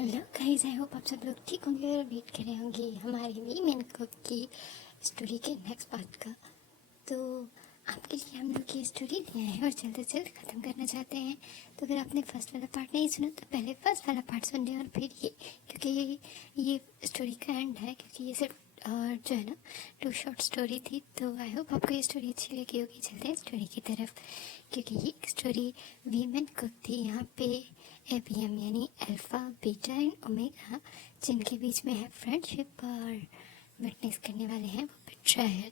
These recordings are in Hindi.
हेलो गाइस, आई होप आप सब लोग ठीक होंगे और वेट कर रहे होंगे हमारी वी मैन कुक की स्टोरी के नेक्स्ट पार्ट का। तो आपके लिए हम लोग ये स्टोरी ले आए हैं और जल्द से जल्द ख़त्म करना चाहते हैं। तो अगर आपने फर्स्ट वाला पार्ट नहीं सुना तो पहले फर्स्ट वाला पार्ट सुन लें और फिर क्योंकि ये स्टोरी का एंड है, क्योंकि ये सिर्फ जो है ना 2 शॉर्ट स्टोरी थी। तो आई होप आपको ये स्टोरी अच्छी लगी होगी। चलते हैं स्टोरी की तरफ, क्योंकि ये स्टोरी वीमेन कुक थी। यहाँ पे एपीएम यानी अल्फ़ा, बीटा एंड ओमेगा, जिनके बीच में है फ्रेंडशिप, और विटनेस करने वाले हैं वो बिट्रायल।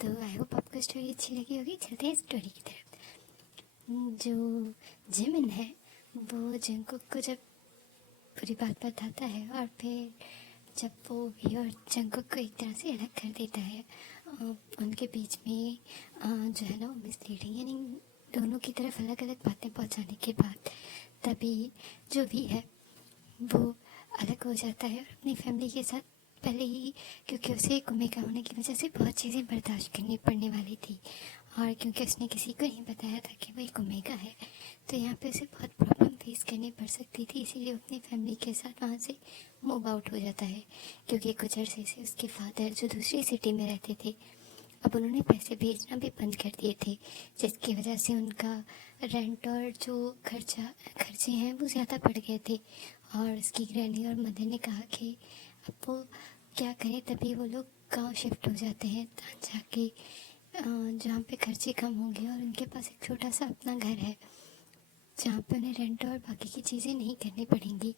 तो आई होप आपको स्टोरी अच्छी लगी होगी। चलते हैं स्टोरी की तरफ। जो जिमिन है वो जंगकुक को जब पूरी बात बताता है और फिर जब वो भी और जंगकुक को एक तरह से अलग कर देता है, उनके बीच में जो है ना मिसलीडिंग यानी दोनों की तरफ अलग अलग बातें पहुंचाने के बाद तभी जो भी है वो अलग हो जाता है और अपनी फैमिली के साथ पहले ही, क्योंकि उसे ओमेगा होने की वजह से बहुत चीज़ें बर्दाश्त करनी पड़ने वाली थी, और क्योंकि उसने किसी को नहीं बताया था कि वो एक ओमेगा है, तो यहाँ पे उसे बहुत प्रॉब्लम फेस करनी पड़ सकती थी। इसीलिए अपनी फैमिली के साथ वहाँ से मूव आउट हो जाता है, क्योंकि कुछ अरसे से उसके फादर जो दूसरी सिटी में रहते थे अब उन्होंने पैसे भेजना भी बंद कर दिए थे, जिसकी वजह से उनका रेंट और जो खर्चे हैं वो ज़्यादा बढ़ गए थे। और उसकी ग्रैनी और मदर ने कहा कि अब वो क्या करें, तभी वो लोग गांव शिफ्ट हो जाते हैं जाके, जहाँ पे खर्चे कम होंगे और उनके पास एक छोटा सा अपना घर है जहाँ पे उन्हें रेंट और बाकी की चीज़ें नहीं करनी पड़ेंगी।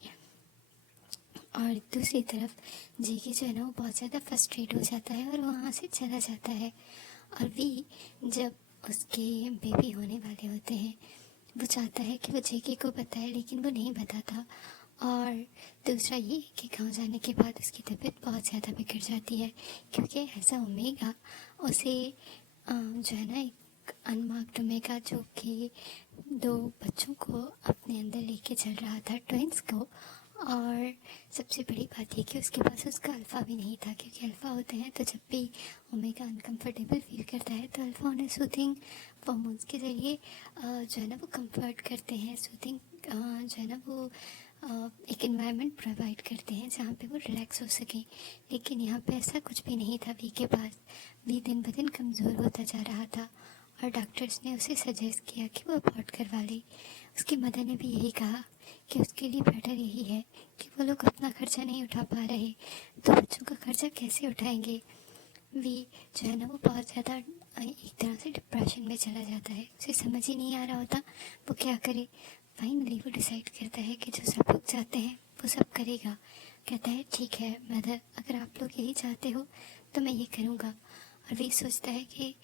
और दूसरी तरफ जेके जो है ना वो बहुत ज़्यादा फ्रस्ट्रेट हो जाता है और वहाँ से चला जाता है। और वी जब उसके बेबी होने वाले होते हैं वो चाहता है कि वो जेके को बताए, लेकिन वो नहीं बताता। और दूसरा ये कि गाँव जाने के बाद उसकी तबीयत बहुत ज़्यादा बिगड़ जाती है, क्योंकि ऐसा ओमेगा उसे जो है ना एक अनमार्क्ड ओमेगा जो कि 2 बच्चों को अपने अंदर लेके चल रहा था, ट्विंस को। और सबसे बड़ी बात ये कि उसके पास उसका अल्फ़ा भी नहीं था, क्योंकि अल्फ़ा होते हैं तो जब भी ओमेगा अनकंफर्टेबल फील करता है तो अल्फ़ा उन्हें सूथिंग हार्मोन्स के ज़रिए जो है ना वो कंफर्ट करते हैं, सूथिंग जो है ना वो एक एनवायरनमेंट प्रोवाइड करते हैं जहाँ पे वो रिलैक्स हो सकें। लेकिन यहाँ पे ऐसा कुछ भी नहीं था वी के पास। वी दिन ब दिन कमज़ोर होता जा रहा था और डॉक्टर्स ने उसे सजेस्ट किया कि वो अबॉर्ट करवा ले। उसकी मदर ने भी यही कहा कि उसके लिए बेटर यही है कि वो लोग अपना खर्चा नहीं उठा पा रहे तो बच्चों का खर्चा कैसे उठाएंगे। वी जो है ना वो बहुत ज़्यादा एक तरह से डिप्रेशन में चला जाता है, उसे समझ ही नहीं आ रहा होता वो क्या करे। फाइनली वो डिसाइड करता है कि जो सब लोग चाहते हैं वो सब करेगा। कहता है ठीक है मदर, अगर आप लोग यही चाहते हो तो मैं ये करूँगा। और वी सोचता है कि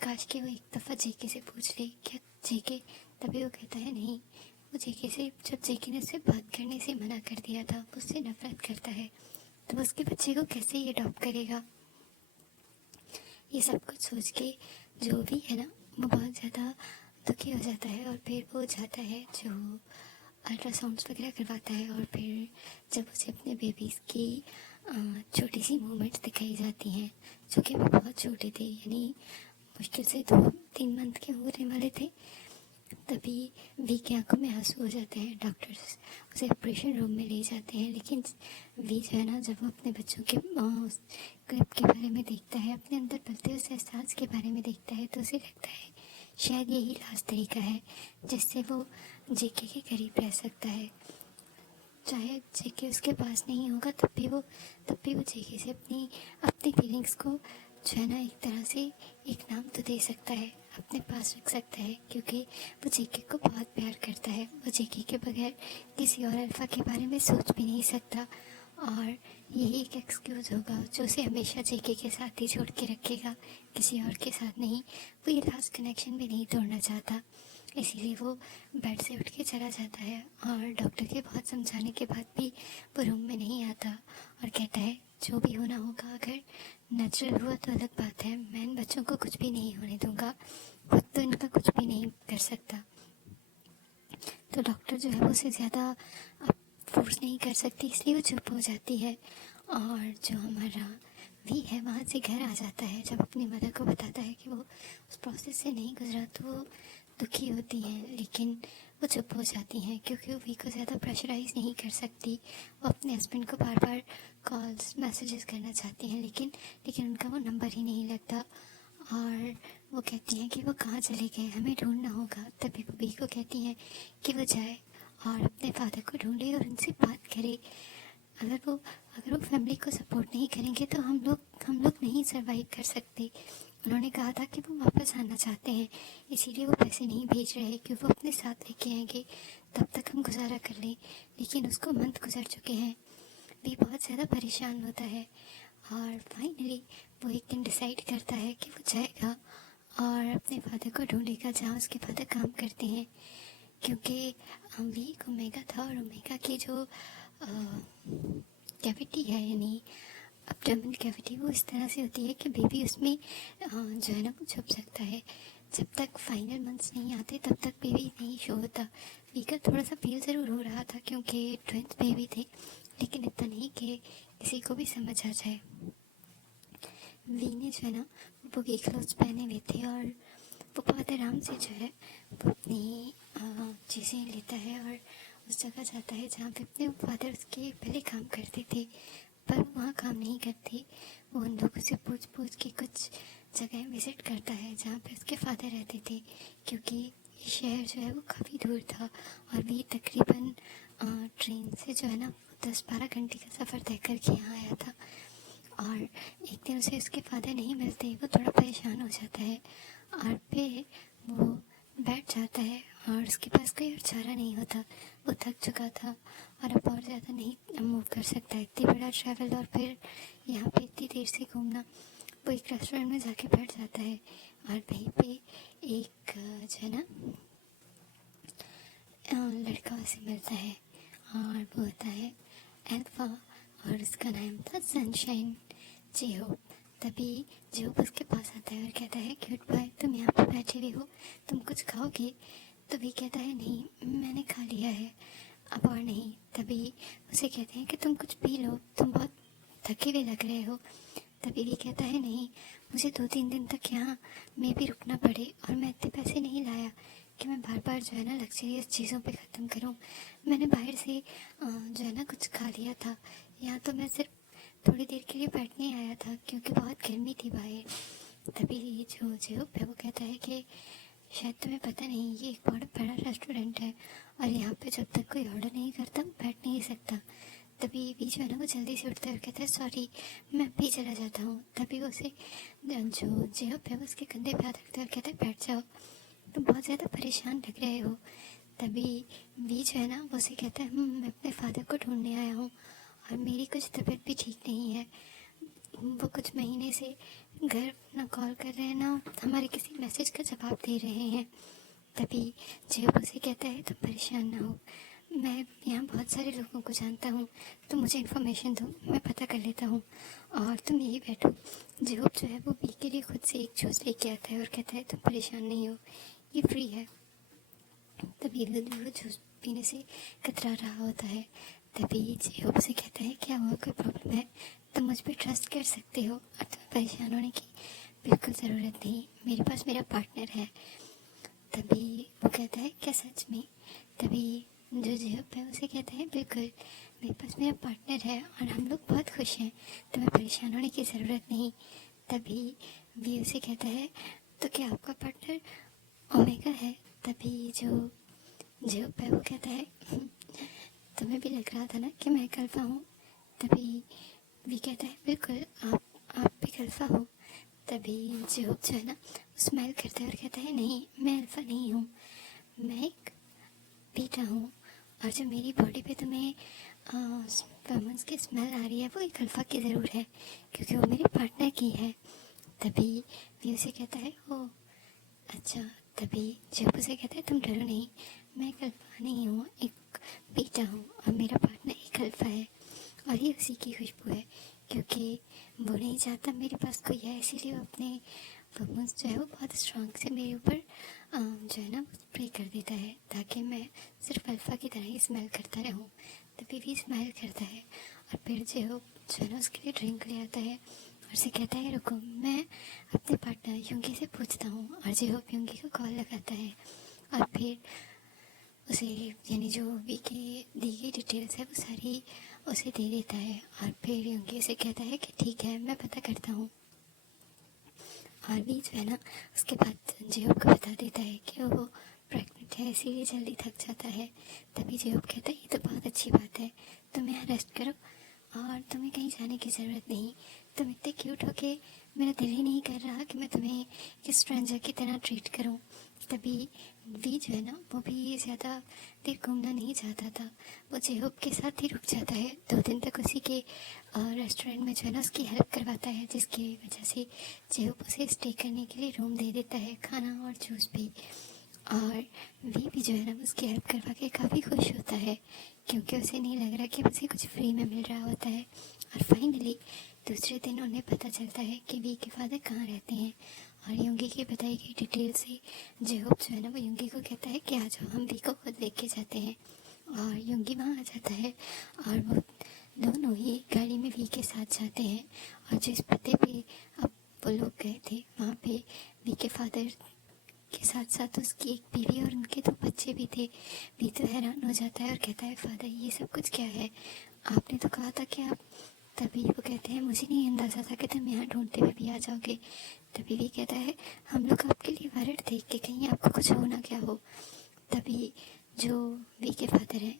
काश कि वो एक दफ़ा जेके से पूछ ले क्या जेके, तभी वो कहता है नहीं। वो जेके से जब जेके ने उससे बात करने से मना कर दिया था, वो उससे नफरत करता है, तो वो उसके बच्चे को कैसे ये अडॉप्ट करेगा। ये सब कुछ सोच के जो भी है ना वो बहुत ज़्यादा दुखी हो जाता है और फिर वो जाता है जो अल्ट्रासाउंड्स वगैरह करवाता है। और फिर जब उसे अपने बेबीज़ की छोटी सी मूवमेंट्स दिखाई जाती हैं जो कि वो बहुत छोटे थे, यानी मुश्किल से 2-3 मंथ के होने वाले थे, तभी वी की आंखों में आंसू हो जाते हैं। डॉक्टर्स उसे ऑपरेशन रूम में ले जाते हैं, लेकिन वी जो है ना जब वो अपने बच्चों के क्लिप के बारे में देखता है, अपने अंदर पलते उस एहसास के बारे में देखता है, तो उसे लगता है शायद यही लास्ट तरीका है जिससे वो जेके के करीब रह सकता है। चाहे जेके उसके पास नहीं होगा तब भी वो जेके से अपनी अपनी फीलिंग्स को जो है ना एक तरह से एक नाम तो दे सकता है, अपने पास रख सकता है, क्योंकि वो जेके को बहुत प्यार करता है। वो जेके के बगैर किसी और अल्फ़ा के बारे में सोच भी नहीं सकता, और यही एक एक्सक्यूज़ होगा जो उसे हमेशा जेके के साथ ही छोड़ के रखेगा, किसी और के साथ नहीं। वो ये लास्ट कनेक्शन भी नहीं तोड़ना चाहता, इसीलिए वो बेड से उठ के चला जाता है। और डॉक्टर के बहुत समझाने के बाद भी वो रूम में नहीं आता और कहता है जो भी होना होगा, अगर नेचुरल हुआ तो अलग बात है, मैं इन बच्चों को कुछ भी नहीं होने दूंगा, खुद तो इनका कुछ भी नहीं कर सकता। तो डॉक्टर जो है वो उसे ज़्यादा फोर्स नहीं कर सकती, इसलिए वो चुप हो जाती है। और जो हमारा वी है वहाँ से घर आ जाता है। जब अपनी मदर को बताता है कि वो उस प्रोसेस से नहीं गुजरा तो वो दुखी होती हैं, लेकिन वो चुप हो जाती हैं क्योंकि वो वी को ज़्यादा प्रेशराइज़ नहीं कर सकती। वो अपने हस्बैंड को बार बार कॉल्स मैसेजेस करना चाहती हैं, लेकिन उनका वो नंबर ही नहीं लगता। और वो कहती हैं कि वो कहाँ चले गए, हमें ढूंढना होगा। तभी वो वी को कहती हैं कि वो जाए और अपने फादर को ढूंढे और उनसे बात करे। अगर वो फैमिली को सपोर्ट नहीं करेंगे तो हम लोग नहीं सरवाइव कर सकते। उन्होंने कहा था कि वो वापस आना चाहते हैं, इसीलिए वो पैसे नहीं भेज रहे कि वो अपने साथ लेके आएंगे, तब तक हम गुजारा कर लें। लेकिन उसको मंथ गुजर चुके हैं। भी बहुत ज़्यादा परेशान होता है और फाइनली वो एक दिन डिसाइड करता है कि वो जाएगा और अपने फादर को ढूंढेगा जहाँ उसके फादर काम करते हैं। क्योंकि वीक ओमेगा था और ओमेगा की जो कैविटी है, यानी एब्डोमेन कैविटी, वो इस तरह से होती है कि बेबी उसमें जो है ना वो छुप सकता है। जब तक फाइनल मंथ्स नहीं आते तब तक बेबी नहीं शो होता। वी का थोड़ा सा फील ज़रूर हो रहा था क्योंकि ट्विंस बेबी थे, लेकिन इतना नहीं कि किसी को भी समझ आ जाए। वी ने जो है ना वो बुगी क्लोथ्स पहने हुए थे और वो बहुत आराम से जो है वो अपनी चीज़ें लेता है और उस जगह जाता है जहाँ पे अपने फादर उसके पहले काम करते थे, पर वो वहाँ काम नहीं करते। वो उन लोगों से पूछ के कुछ जगह विज़िट करता है जहाँ पे उसके फादर रहते थे, क्योंकि ये शहर जो है वो काफ़ी दूर था और भी तकरीबन ट्रेन से जो है ना 10-12 घंटे का सफ़र तय करके यहाँ आया था। और एक दिन उसे उसके फादर नहीं मिलते, वो थोड़ा परेशान हो जाता है और फिर वो बैठ जाता है और उसके पास कोई और चारा नहीं होता। वो थक चुका था और अब और ज़्यादा नहीं मूव कर सकता, इतनी बड़ा ट्रैवल और फिर यहाँ पे इतनी देर से घूमना। वो एक रेस्टोरेंट में जाके बैठ जाता है और वहीं पे एक जो है ना लड़का उसे मिलता है और वो होता है अल्फा और उसका नाम था सनशाइन जेहोप। तभी जेहोप उसके पास आता है और कहता है क्यूट बॉय, तुम यहाँ पे बैठे हुए हो, तुम कुछ खाओगे? तो भी कहता है नहीं, मैंने खा लिया है, अब और नहीं। तभी उसे कहते हैं कि तुम कुछ पी लो, तुम बहुत थके हुए लग रहे हो। तभी भी कहता है नहीं, मुझे 2-3 दिन तक यहाँ में भी रुकना पड़े और मैं इतने पैसे नहीं लाया कि मैं बार बार जो है ना लग्जरियस चीज़ों पे ख़त्म करूँ। मैंने बाहर से जो है ना कुछ खा लिया था, यहाँ तो मैं सिर्फ थोड़ी देर के लिए बैठने आया था क्योंकि बहुत गर्मी थी बाहर। तभी जो जो है वो कहता है कि शायद तुम्हें पता नहीं, ये एक बहुत बड़ा रेस्टोरेंट है और यहाँ पे जब तक कोई ऑर्डर नहीं करता बैठ नहीं सकता। तभी बीच में ना वो जल्दी से उठता है और कहता है सॉरी, मैं भी चला जाता हूँ। तभी वो उसे जो जेहब है उसके कंधे पे हाथ रखता है और कहता है बैठ जाओ, तुम बहुत ज़्यादा परेशान लग रहे हो। तभी बीच है ना वो उसे कहता है मैं अपने फादर को ढूंढने आया हूँ और मेरी कुछ तबीयत भी ठीक नहीं है। वो कुछ महीने से घर ना कॉल कर रहे हैं ना हमारे किसी मैसेज का जवाब दे रहे हैं। तभी जेब उसे कहता है तुम परेशान ना हो, मैं यहाँ बहुत सारे लोगों को जानता हूँ, तुम मुझे इन्फॉर्मेशन दो, मैं पता कर लेता हूँ और तुम यही बैठो। जेब जो है वो पी के लिए खुद से एक जूस लेके आता है और कहता है तुम परेशान नहीं हो, ये फ्री है। तभी वो जूस पीने से कतरा रहा होता है। तभी जेब से कहता है क्या हुआ, कोई प्रॉब्लम है? तुम मुझ पर ट्रस्ट कर सकते हो और तुम्हें परेशान होने की बिल्कुल ज़रूरत नहीं, मेरे पास मेरा पार्टनर है। तभी वो कहता है क्या सच में? तभी जो जेब है उसे कहता है बिल्कुल, मेरे पास मेरा पार्टनर है और हम लोग बहुत खुश हैं, तुम्हें परेशान होने की ज़रूरत नहीं। तभी वी उसे कहता है तो क्या आपका पार्टनर ओमेगा है? तभी जो जेब है वो कहता है तुम्हें भी लग रहा था ना कि मैं एक अल्फा हूँ? तभी वी कहता है बिल्कुल, आप भी अल्फा हो। तभी जेब जो है ना स्माइल करता है और कहता है नहीं, मैं अल्फा नहीं हूँ, मैं एक बीटा हूँ और जो मेरी बॉडी पे तुम्हें फेमस की स्मेल आ रही है वो एक अल्फा की ज़रूर है क्योंकि वो मेरे पार्टनर की है। तभी वी उसे कहता है ओ अच्छा। तभी जब उसे कहता है तुम डरो नहीं, मैं एक अल्फा नहीं हूँ, एक बीटा हूँ और मेरा पार्टनर एक अल्फा है और ये उसी की खुशबू है क्योंकि वो नहीं चाहता मेरे पास कोई है, इसीलिए वो अपने फेमस जो है वो बहुत स्ट्रांग से मेरे ऊपर जो है ना स्प्रे कर देता है ताकि मैं सिर्फ अल्फ़ा की तरह ही स्मेल करता रहूँ। तभी भी स्माइल करता है और फिर जो है ना उसके लिए ड्रिंक ले आता है और उसे कहता है रुको, मैं अपने पार्टनर युंगी से पूछता हूँ। और जेहोप युंगी को कॉल लगाता है और फिर उसे यानी जो वी के दी गई डिटेल्स है वो सारी उसे दे देता है। और फिर योंगी उसे कहता है कि ठीक है, मैं पता करता हूँ। और भी जो है ना, उसके बाद जेहोब को बता देता है कि वो प्रेग्नेंट है, इसीलिए जल्दी थक जाता है। तभी जेहोब कहता है ये तो बहुत अच्छी बात है, तुम यहाँ रेस्ट करो और तुम्हें कहीं जाने की ज़रूरत नहीं। तुम इतने क्यूट हो के मेरा दिल ही नहीं कर रहा कि मैं तुम्हें किस स्ट्रेंजर की तरह ट्रीट करूं। तभी वी जो है ना, वो भी ज़्यादा देर घूमना नहीं चाहता था। वो जेहोब के साथ ही रुक जाता है। 2 दिन तक उसी के रेस्टोरेंट में जो है ना उसकी हेल्प करवाता है, जिसकी वजह से जेहोब उसे स्टे करने के लिए रूम दे देता है, खाना और जूस भी। और वी भी जो है ना उसकी हेल्प करवा के काफ़ी खुश होता है, क्योंकि उसे नहीं लग रहा कि उसे कुछ फ्री में मिल रहा होता है। और फाइनली दूसरे दिन उन्हें पता चलता है कि वी के फादर कहाँ रहते हैं। और योंगी की बताई गई डिटेल से जेहोब जो है ना वो योंगी को कहता है कि आ जाओ, हम वी को खुद लेके जाते हैं। और योंगी वहाँ आ जाता है और वो दोनों ही गाड़ी में वी के साथ जाते हैं। और जिस पते पे अब वो लोग गए थे वहाँ पे वी के फादर के साथ साथ उसकी एक बीवी और उनके 2 बच्चे भी थे। वी तो हैरान हो जाता है और कहता है फादर ये सब कुछ क्या है, आपने तो कहा था कि आप। तभी वो कहते हैं मुझे नहीं अंदाज़ा था कि तुम यहाँ ढूंढते हुए भी आ जाओगे। तभी वी कहता है हम लोग आपके लिए वर्ड थे कि कहीं आपको कुछ हो ना क्या हो। तभी जो वी के फादर हैं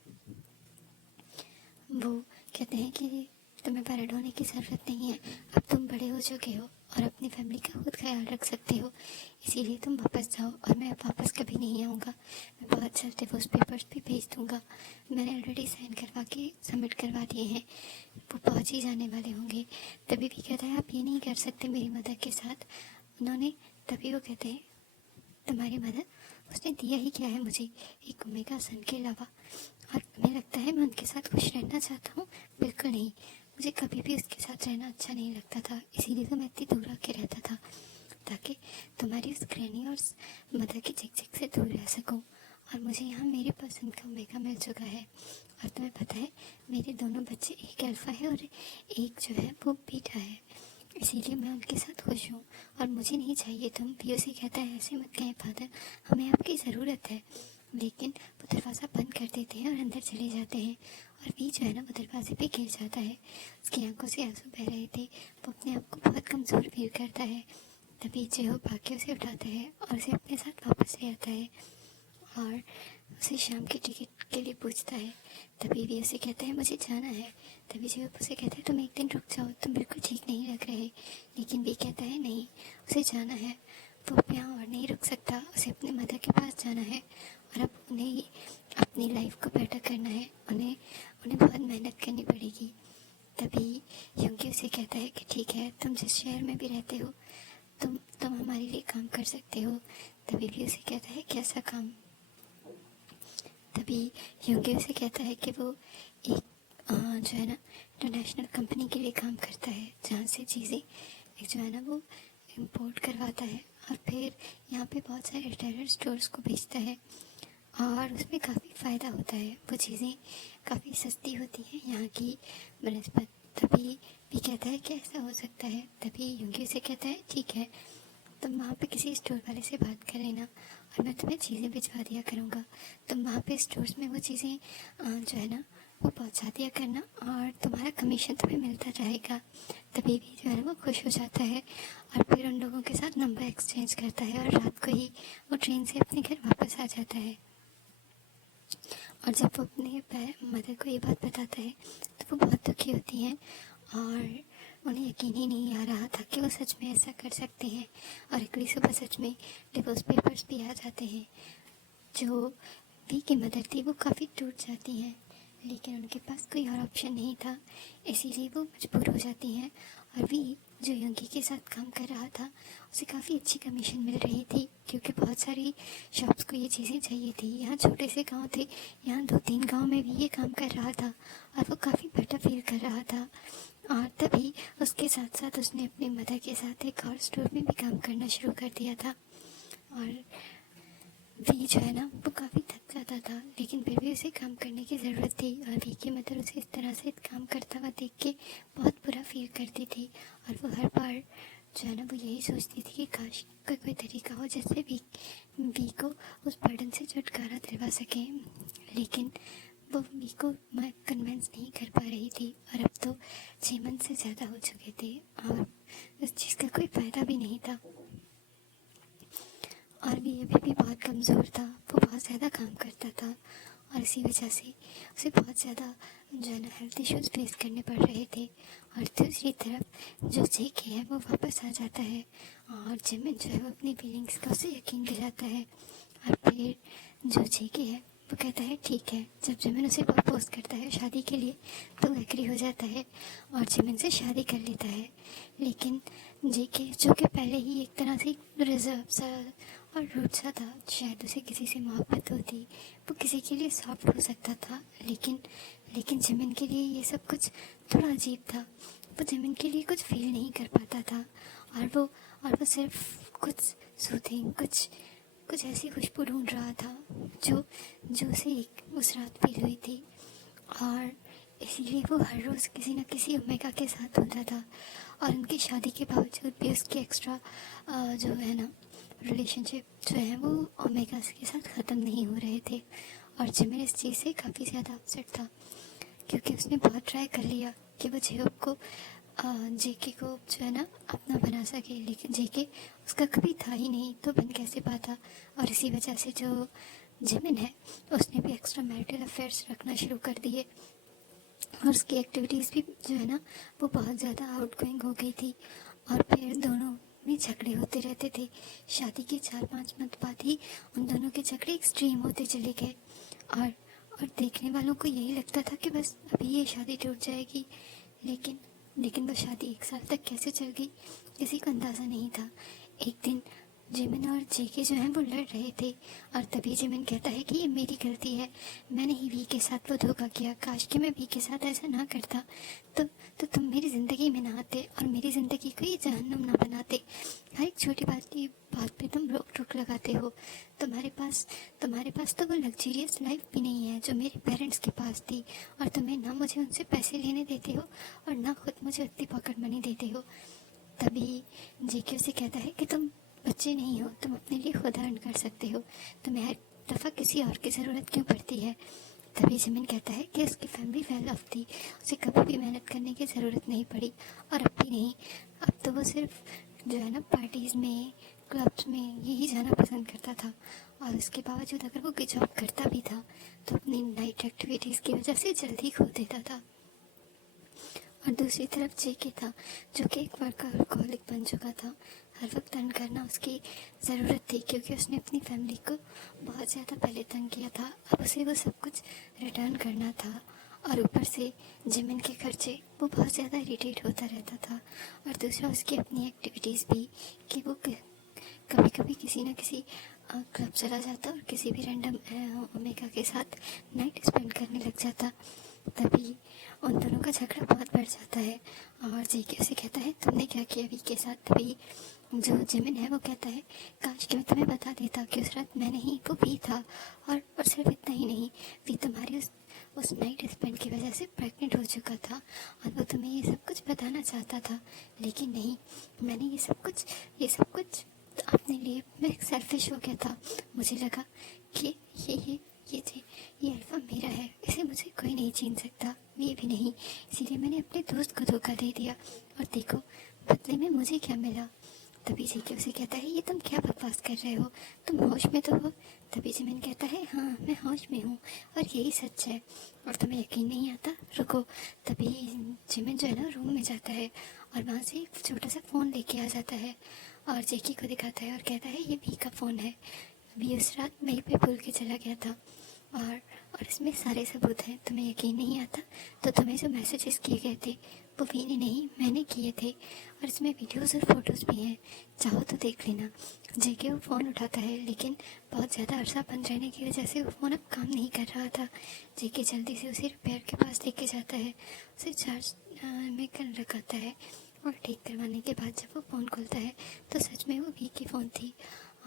वो कहते हैं कि तुम्हें पैरेड होने की ज़रूरत नहीं है, अब तुम बड़े हो चुके हो और अपनी फैमिली का खुद ख्याल रख सकते हो, इसीलिए तुम वापस जाओ और मैं वापस कभी नहीं आऊँगा। मैं बहुत जल्द डिवोर्स पेपर्स भी भेज दूँगा, मैंने ऑलरेडी साइन करवा के सबमिट करवा दिए हैं, वो पहुँच ही जाने वाले होंगे। तभी भी कहता है आप ये नहीं कर सकते मेरी मदर के साथ। उन्होंने तभी वो कहते हैं तुम्हारी मदर, उसने दिया ही क्या है मुझे एक ओमेगा सन के अलावा, और तुम्हें लगता है मैं उनके साथ खुश रहना चाहता हूँ? बिल्कुल नहीं, मुझे कभी भी उसके साथ रहना अच्छा नहीं लगता था, इसीलिए तो मैं इतनी दूर आके रहता था ताकि तुम्हारी उस ग्रैनी और मदर की झिकझिक से दूर रह सकूँ। और मुझे यहाँ मेरी पसंद का ओमेगा मिल चुका है। और तुम्हें पता है मेरे दोनों बच्चे, एक अल्फ़ा है और एक जो है वो बीटा है, इसीलिए मैं उनके साथ खुश हूँ और मुझे नहीं चाहिए तुम। भी उसे कहता है ऐसे मत कहें फादर, हमें आपकी ज़रूरत है। लेकिन वो दरवाज़ा बंद कर देते हैं और अंदर चले जाते हैं। और भी जो है ना वो दरवाजे पे गिर जाता है, उसकी आंखों से आंसू बह रहे थे, वो अपने आप को बहुत कमज़ोर फील करता है। तभी जेहोब भाग के उसे उठाता है और उसे अपने साथ वापस ले आता है और उसे शाम की टिकट के लिए पूछता है। तभी भी उसे कहता है मुझे जाना है। तभी जेहोब उसे कहता है तुम एक दिन रुक जाओ, तुम बिल्कुल ठीक नहीं लग रहे। लेकिन भी कहता है नहीं, उसे जाना है, वो अब यहाँ और नहीं रुक सकता, उसे अपने मदर के पास जाना है और अब उन्हें अपनी लाइफ को बेटर करना है, उन्हें उन्हें बहुत मेहनत करनी पड़ेगी। तभी योंगी उसे कहता है कि ठीक है, तुम जिस शहर में भी रहते हो तुम हमारे लिए काम कर सकते हो। तभी भी उसे कहता है कैसा काम। तभी योंगी उसे कहता है कि वो एक जो है ना इंटरनेशनल कंपनी के लिए काम करता है, जहाँ से चीज़ें एक जो है ना वो इम्पोर्ट करवाता है और फिर यहाँ पे बहुत सारे रिटेलर स्टोर्स को बेचता है और उसमें काफ़ी फ़ायदा होता है। वो चीज़ें काफ़ी सस्ती होती हैं यहाँ की बनस्पत। तभी भी कहता है कि ऐसा हो सकता है। तभी योंगी उसे कहता है ठीक है, तुम वहाँ पे किसी स्टोर वाले से बात कर लेना और मैं तुम्हें चीज़ें भिजवा दिया करूँगा। तुम वहाँ पे स्टोर्स में वो चीज़ें जो है ना वो पहुँचा दिया करना और तुम्हारा कमीशन तुम्हें मिलता रहेगा। तभी भी जो है ना वो खुश हो जाता है और फिर उन लोगों के साथ नंबर एक्सचेंज करता है और रात को ही वो ट्रेन से अपने घर वापस आ जाता है। और जब वो अपने मदर को ये बात बताता है तो वो बहुत दुखी होती हैं और उन्हें यकीन ही नहीं आ रहा था कि वो सच में ऐसा कर सकते हैं। और अगली सुबह सच में डिवोर्स पेपर्स भी आ जाते हैं। जो वी की मदर थी वो काफ़ी टूट जाती हैं, लेकिन उनके पास कोई और ऑप्शन नहीं था, इसीलिए वो मजबूर हो जाती हैं। और वी जो योंगी के साथ काम कर रहा था उसे काफ़ी अच्छी कमीशन मिल रही थी, क्योंकि बहुत सारी शॉप्स को ये चीज़ें चाहिए थी। यहाँ छोटे से गांव थे, यहाँ 2-3 गांव में भी ये काम कर रहा था और वो काफ़ी बेटर फील कर रहा था। और तभी उसके साथ साथ उसने अपनी मदर के साथ एक और स्टोर में भी काम करना शुरू कर दिया था। और वी जो है ना वो काफ़ी थक जाता था, लेकिन फिर भी उसे काम करने की ज़रूरत थी और वी की मदर उसे इस तरह से काम करता हुआ देख के बहुत बुरा फील करती थी। और वो हर बार जो है ना वो यही सोचती थी कि काश का कोई तरीका हो जिससे वी को उस बर्डन से छुटकारा दिलवा सके, लेकिन वो वी को मैं कन्विंस नहीं कर पा रही थी। और अब तो 6 मंथ से ज़्यादा हो चुके थे और उस चीज़ का कोई फ़ायदा भी नहीं था। और वी अभी भी बहुत कमज़ोर था, वो बहुत ज़्यादा काम करता था और इसी वजह से उसे बहुत ज़्यादा जो है ना हेल्थ इश्यूज़ फेस करने पड़ रहे थे। और दूसरी तरफ जो जेके है वो वापस आ जाता है और जिमिन जो है वो अपनी फीलिंग्स का उसे यकीन दिलाता है। और फिर जो जेके है वो कहता है ठीक है। जब जिमिन उसे प्रपोज करता है शादी के लिए तो वो एग्री हो जाता है और जिमिन से शादी कर लेता है। लेकिन जेके जो कि पहले ही एक तरह से रिजर्व सा और रूड सा था, शायद उसे किसी से मोहब्बत होती, वो किसी के लिए सॉफ्ट हो सकता था, लेकिन जिमिन के लिए ये सब कुछ थोड़ा अजीब था। वो जिमिन के लिए कुछ फील नहीं कर पाता था और वो सिर्फ कुछ सूथिंग कुछ ऐसी खुशबू ढूंढ रहा था जो जो उसे उस रात फील हुई थी। और इसीलिए वो हर रोज़ किसी न किसी ओमेगा के साथ होता था और उनकी शादी के बावजूद भी उसके एक्स्ट्रा जो है ना रिलेशनशिप जो है वो ओमेगा के साथ ख़त्म नहीं हो रहे थे। और जिमिन इस चीज़ से काफ़ी ज़्यादा अपसेट था क्योंकि उसने बहुत ट्राई कर लिया कि वो जेहोब को जेके को जो है ना अपना बना सके, लेकिन जेके उसका कभी था ही नहीं तो बन कैसे पाता। और इसी वजह से जो जिमिन है उसने भी एक्स्ट्रा मैरिटल अफेयर्स रखना शुरू कर दिए और उसकी एक्टिविटीज़ भी जो है ना वो बहुत ज़्यादा आउटगोइंग हो गई थी। और फिर दोनों में झगड़े होते रहते थे। शादी के 4-5 मंथ बाद ही उन दोनों के झगड़े एक्सट्रीम होते चले गए और देखने वालों को यही लगता था कि बस अभी ये शादी टूट जाएगी, लेकिन वो शादी 1 साल तक कैसे चल गई किसी को अंदाज़ा नहीं था। एक दिन जिमिन और जेके जो हैं वो लड़ रहे थे और तभी जिमिन कहता है कि ये मेरी गलती है, मैंने ही वी के साथ वो धोखा किया, काश कि मैं वी के साथ ऐसा ना करता तो तुम मेरी ज़िंदगी में ना आते और मेरी ज़िंदगी को ये जहन्नुम ना बनाते। हर एक छोटी बात पे तुम रोक टोक लगाते हो। तुम्हारे पास तो वो लग्जरियस लाइफ भी नहीं है जो मेरे पेरेंट्स के पास थी और तुम्हें ना मुझे उनसे पैसे लेने देते हो और ना खुद मुझे उतनी पॉकेट मनी देते हो। तभी जेके उसे कहता है कि तुम बच्चे नहीं हो, तुम अपने लिए खुद अर्न कर सकते हो, तुम्हें हर दफ़ा किसी और की ज़रूरत क्यों पड़ती है। तभी जिमिन कहता है कि उसकी फैमिली वेल ऑफ थी, उसे कभी भी मेहनत करने की ज़रूरत नहीं पड़ी और अब भी नहीं। अब तो वो सिर्फ जो है ना पार्टीज़ में क्लब्स में यही जाना पसंद करता था और उसके बावजूद अगर वो कोई जॉब करता भी था तो अपनी नाइट एक्टिविटीज़ की वजह से जल्दी खो देता था। और दूसरी तरफ जेके था जो कि एक वर्कaholic बन चुका था। हर वक्त अर्न करना उसकी ज़रूरत थी क्योंकि उसने अपनी फैमिली को बहुत ज़्यादा पहले तंग किया था, अब उसे वो सब कुछ रिटर्न करना था। और ऊपर से जिमिन के खर्चे वो बहुत ज़्यादा इरिटेट होता रहता था। और दूसरा उसकी अपनी एक्टिविटीज़ भी कि वो कभी कभी किसी न किसी क्लब चला जाता और किसी भी रैंडम ओमेगा के साथ नाइट स्पेंड करने लग जाता। तभी उन दोनों का झगड़ा बहुत बढ़ जाता है और जेके उसे कहता है तुमने क्या किया वी के साथ। तभी जो जिमिन है वो कहता है काश कि मैं तुम्हें बता देता कि उस रात मैं नहीं वो वी था। और सिर्फ इतना ही नहीं, वी तुम्हारी उस नाइट स्पेंड की वजह से प्रेग्नेंट हो चुका था और वो तुम्हें ये सब कुछ बताना चाहता था, लेकिन नहीं, मैंने ये सब कुछ अपने लिए मैं सेल्फिश हो गया था। मुझे लगा कि ये अल्फा मेरा है, इसे मुझे कोई नहीं छीन सकता, ये भी नहीं, इसीलिए मैंने अपने दोस्त को धोखा दे दिया और देखो बदले में मुझे क्या मिला। तभी जेके उसे कहता है ये तुम क्या बकवास कर रहे हो, तुम होश में तो हो। तभी जिमिन कहता है हाँ मैं होश में हूँ और यही सच है और तुम्हें यकीन नहीं आता, रुको। तभी जिमिन जो है ना रूम में जाता है और वहाँ से एक छोटा सा फ़ोन लेके आ जाता है और जेके को दिखाता है और कहता है ये वी का फ़ोन है, वी उस रात मेल पे भूल के चला गया था और इसमें सारे सबूत हैं। तुम्हें यकीन नहीं आता तो तुम्हें जो मैसेजेस किए गए थे वो वी ने नहीं मैंने किए थे और इसमें वीडियोस और फोटोज़ भी हैं, चाहो तो देख लेना। जेके वो फ़ोन उठाता है लेकिन बहुत ज़्यादा अरसा बंद रहने की वजह से वो फ़ोन अब काम नहीं कर रहा था। जेके जल्दी से उसे रिपेयर के पास लेके जाता है, उसे चार्ज में कर रखाता है और ठीक करवाने के बाद जब वो फ़ोन खुलता है तो सच में वो वी की फ़ोन थी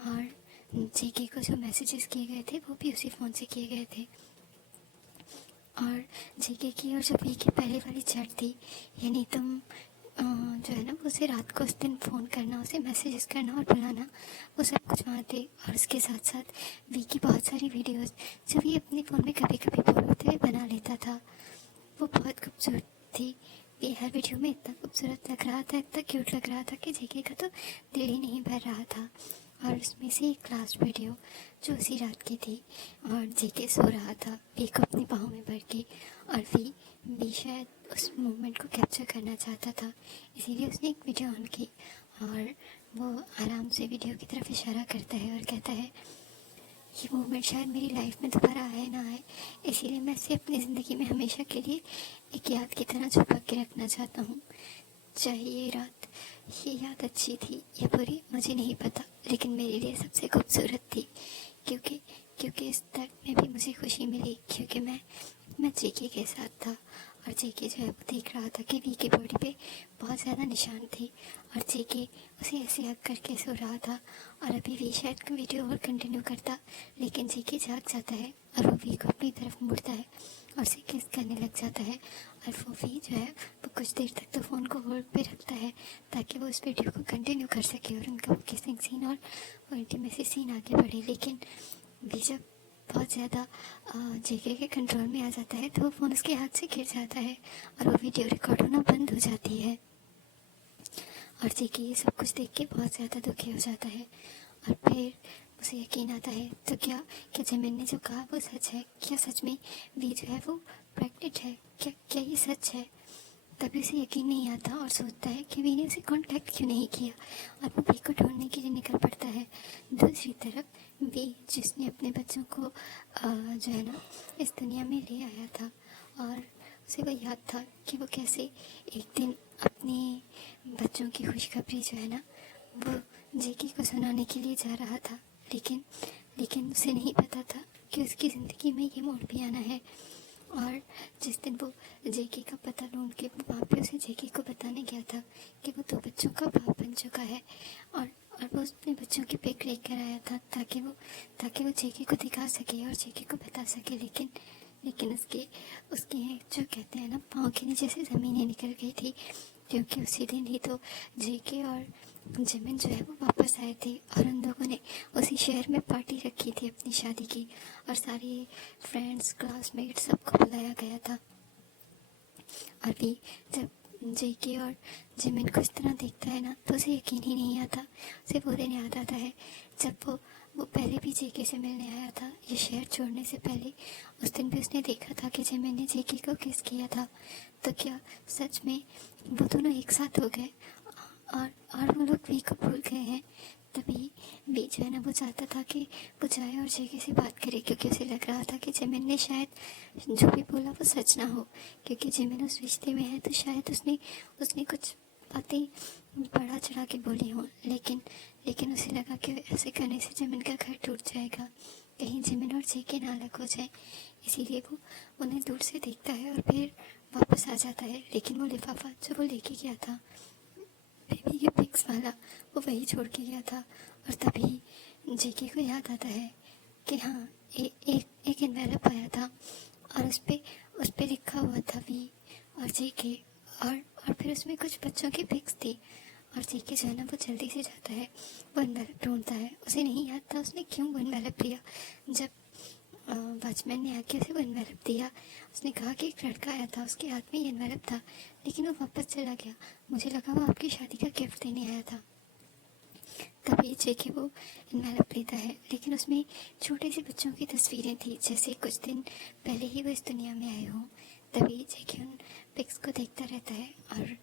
और जेके को जो मैसेजेस किए गए थे वो भी उसी फ़ोन से किए गए थे। और जेके की और जो वी की पहले वाली चैट थी, यानी तुम जो है ना वो उसे रात को उस दिन फ़ोन करना, उसे मैसेजेस करना और बुलाना, वो सब कुछ वहाँ थे। और उसके साथ साथ वी की बहुत सारी वीडियोस जो वी अपने फ़ोन में कभी कभी बोर होते हुए बना लेता था, वो बहुत खूबसूरत थी। वी हर वीडियो में इतना खूबसूरत लग रहा था, इतना क्यूट लग रहा था कि जेके का तो दिल ही नहीं भर रहा था। और उसमें से एक लास्ट वीडियो जो उसी रात की थी, और जेके सो रहा था वी को अपनी बाहों में भर के, और वी शायद उस मोमेंट को कैप्चर करना चाहता था, इसीलिए उसने एक वीडियो ऑन की और वो आराम से वीडियो की तरफ इशारा करता है और कहता है ये मोमेंट शायद मेरी लाइफ में दोबारा आए ना आए, इसीलिए मैं इसे अपनी ज़िंदगी में हमेशा के लिए एक याद की तरह छुपा के रखना चाहता हूँ। चाहे ये रात, ये याद अच्छी थी या बुरी मुझे नहीं पता, लेकिन मेरे लिए सबसे खूबसूरत थी, क्योंकि क्योंकि इस दर्द में भी मुझे खुशी मिली, क्योंकि मैं जेके के साथ था। और जेके जो है वो देख रहा था कि वी की बॉडी पे बहुत ज़्यादा निशान थे, और जेके उसे ऐसे हक करके सो रहा था। और अभी वी शायद वीडियो और कंटिन्यू करता, लेकिन जेके जाग जाता है और वो वी को अपनी तरफ मुड़ता है और उसे किस करने लग जाता है। और वो वी जो है वो कुछ देर तक तो फ़ोन को होल्ड पे रखता है ताकि वो उस वीडियो को कंटिन्यू कर सके और उनका वो किसिंग सीन और वो इंटीमेसी सीन आगे बढ़े। लेकिन वी जब बहुत ज़्यादा जेके के कंट्रोल में आ जाता है तो वो फ़ोन उसके हाथ से गिर जाता है और वो वीडियो रिकॉर्ड होना बंद हो जाती है। और जेके ये सब कुछ देख के बहुत ज़्यादा दुखी हो जाता है। और फिर उसे यकीन आता है, तो क्या क्या जिमिन ने जो कहा वो सच है? क्या सच में वी जो है वो प्रेग्नेंट है? क्या क्या ये सच है? तभी उसे यकीन नहीं आता और सोचता है कि वी ने उसे कांटेक्ट क्यों नहीं किया, और वो वी को ढूंढने के लिए निकल पड़ता है। दूसरी तरफ वी जिसने अपने बच्चों को जो है ना इस दुनिया में ले आया था, और उसे वो याद था कि वो कैसे एक दिन अपने बच्चों की खुशखबरी जो है ना वो जेके को सुनाने के लिए जा रहा था। लेकिन लेकिन उसे नहीं पता था कि उसकी ज़िंदगी में ये मोड़ भी आना है। और जिस दिन वो जेके का पता ढूंढ के वो वहाँ पे उसे जेके को बताने गया था कि वो 2 बच्चों का बाप बन चुका है, और वो अपने बच्चों की पिक लेकर आया था ताकि वो जेके को दिखा सके और जेके को बता सके। लेकिन उसके उसके जो कहते हैं ना पाँव के नीचे से ज़मीनें निकल गई थी, क्योंकि उसी दिन ही तो जेके और जिमिन जो है वो वापस आए थे, और उन लोगों ने उसी शहर में पार्टी रखी थी अपनी शादी की, और सारे फ्रेंड्स क्लासमेट सबको बुलाया गया था। अभी जब जेके और जिमिन को इस तरह देखता है ना तो उसे यकीन ही नहीं आता। उसे वो दिन याद आता है जब वो पहले भी जेके से मिलने आया था, ये शहर छोड़ने से पहले। उस दिन भी उसने देखा था कि जिमिन ने जेके को किस किया था। तो क्या सच में वो दोनों एक साथ हो गए और वो लोग वी को भूल गए हैं? तभी वी जो है ना वो चाहता था कि वो जाए और जेके से बात करे, क्योंकि उसे लग रहा था कि जिमिन ने शायद जो भी बोला वो सच ना हो, क्योंकि जिमिन उस रिश्ते में है तो शायद उसने उसने कुछ बातें बढ़ा चढ़ा के बोली हों। लेकिन उसे लगा कि ऐसे करने से जिमिन का घर टूट जाएगा, कहीं जिमिन और जेके ना अलग हो जाए, इसीलिए वो उन्हें दूर से देखता है और फिर वापस आ जाता है। लेकिन वो लिफाफा जो वो लेके गया था बेबी के पिक्स वाला, वो वही छोड़ के गया था। और तभी जेके को याद आता है कि हाँ एक एनवेलप आया था और उस पे लिखा हुआ था वी और जेके, और फिर उसमें कुछ बच्चों की पिक्स थी। और जेके जो है ना वो जल्दी से जाता है, वो एनवेलप ढूंढता है। उसे नहीं याद था उसने क्यों वो एनवेलप लिया। जब वॉचमैन ने आके उसे वो एनवेलप दिया, उसने कहा कि एक लड़का आया था, उसके हाथ में ये एनवेलप था, लेकिन वो वापस चला गया, मुझे लगा वो आपकी शादी का गिफ्ट देने आया था। तभी जेके वो एनवेलप लेता है, लेकिन उसमें छोटे से बच्चों की तस्वीरें थी, जैसे कुछ दिन पहले ही वो इस दुनिया में आए हों। तभी जेके उन पिक्स को देखता रहता है, और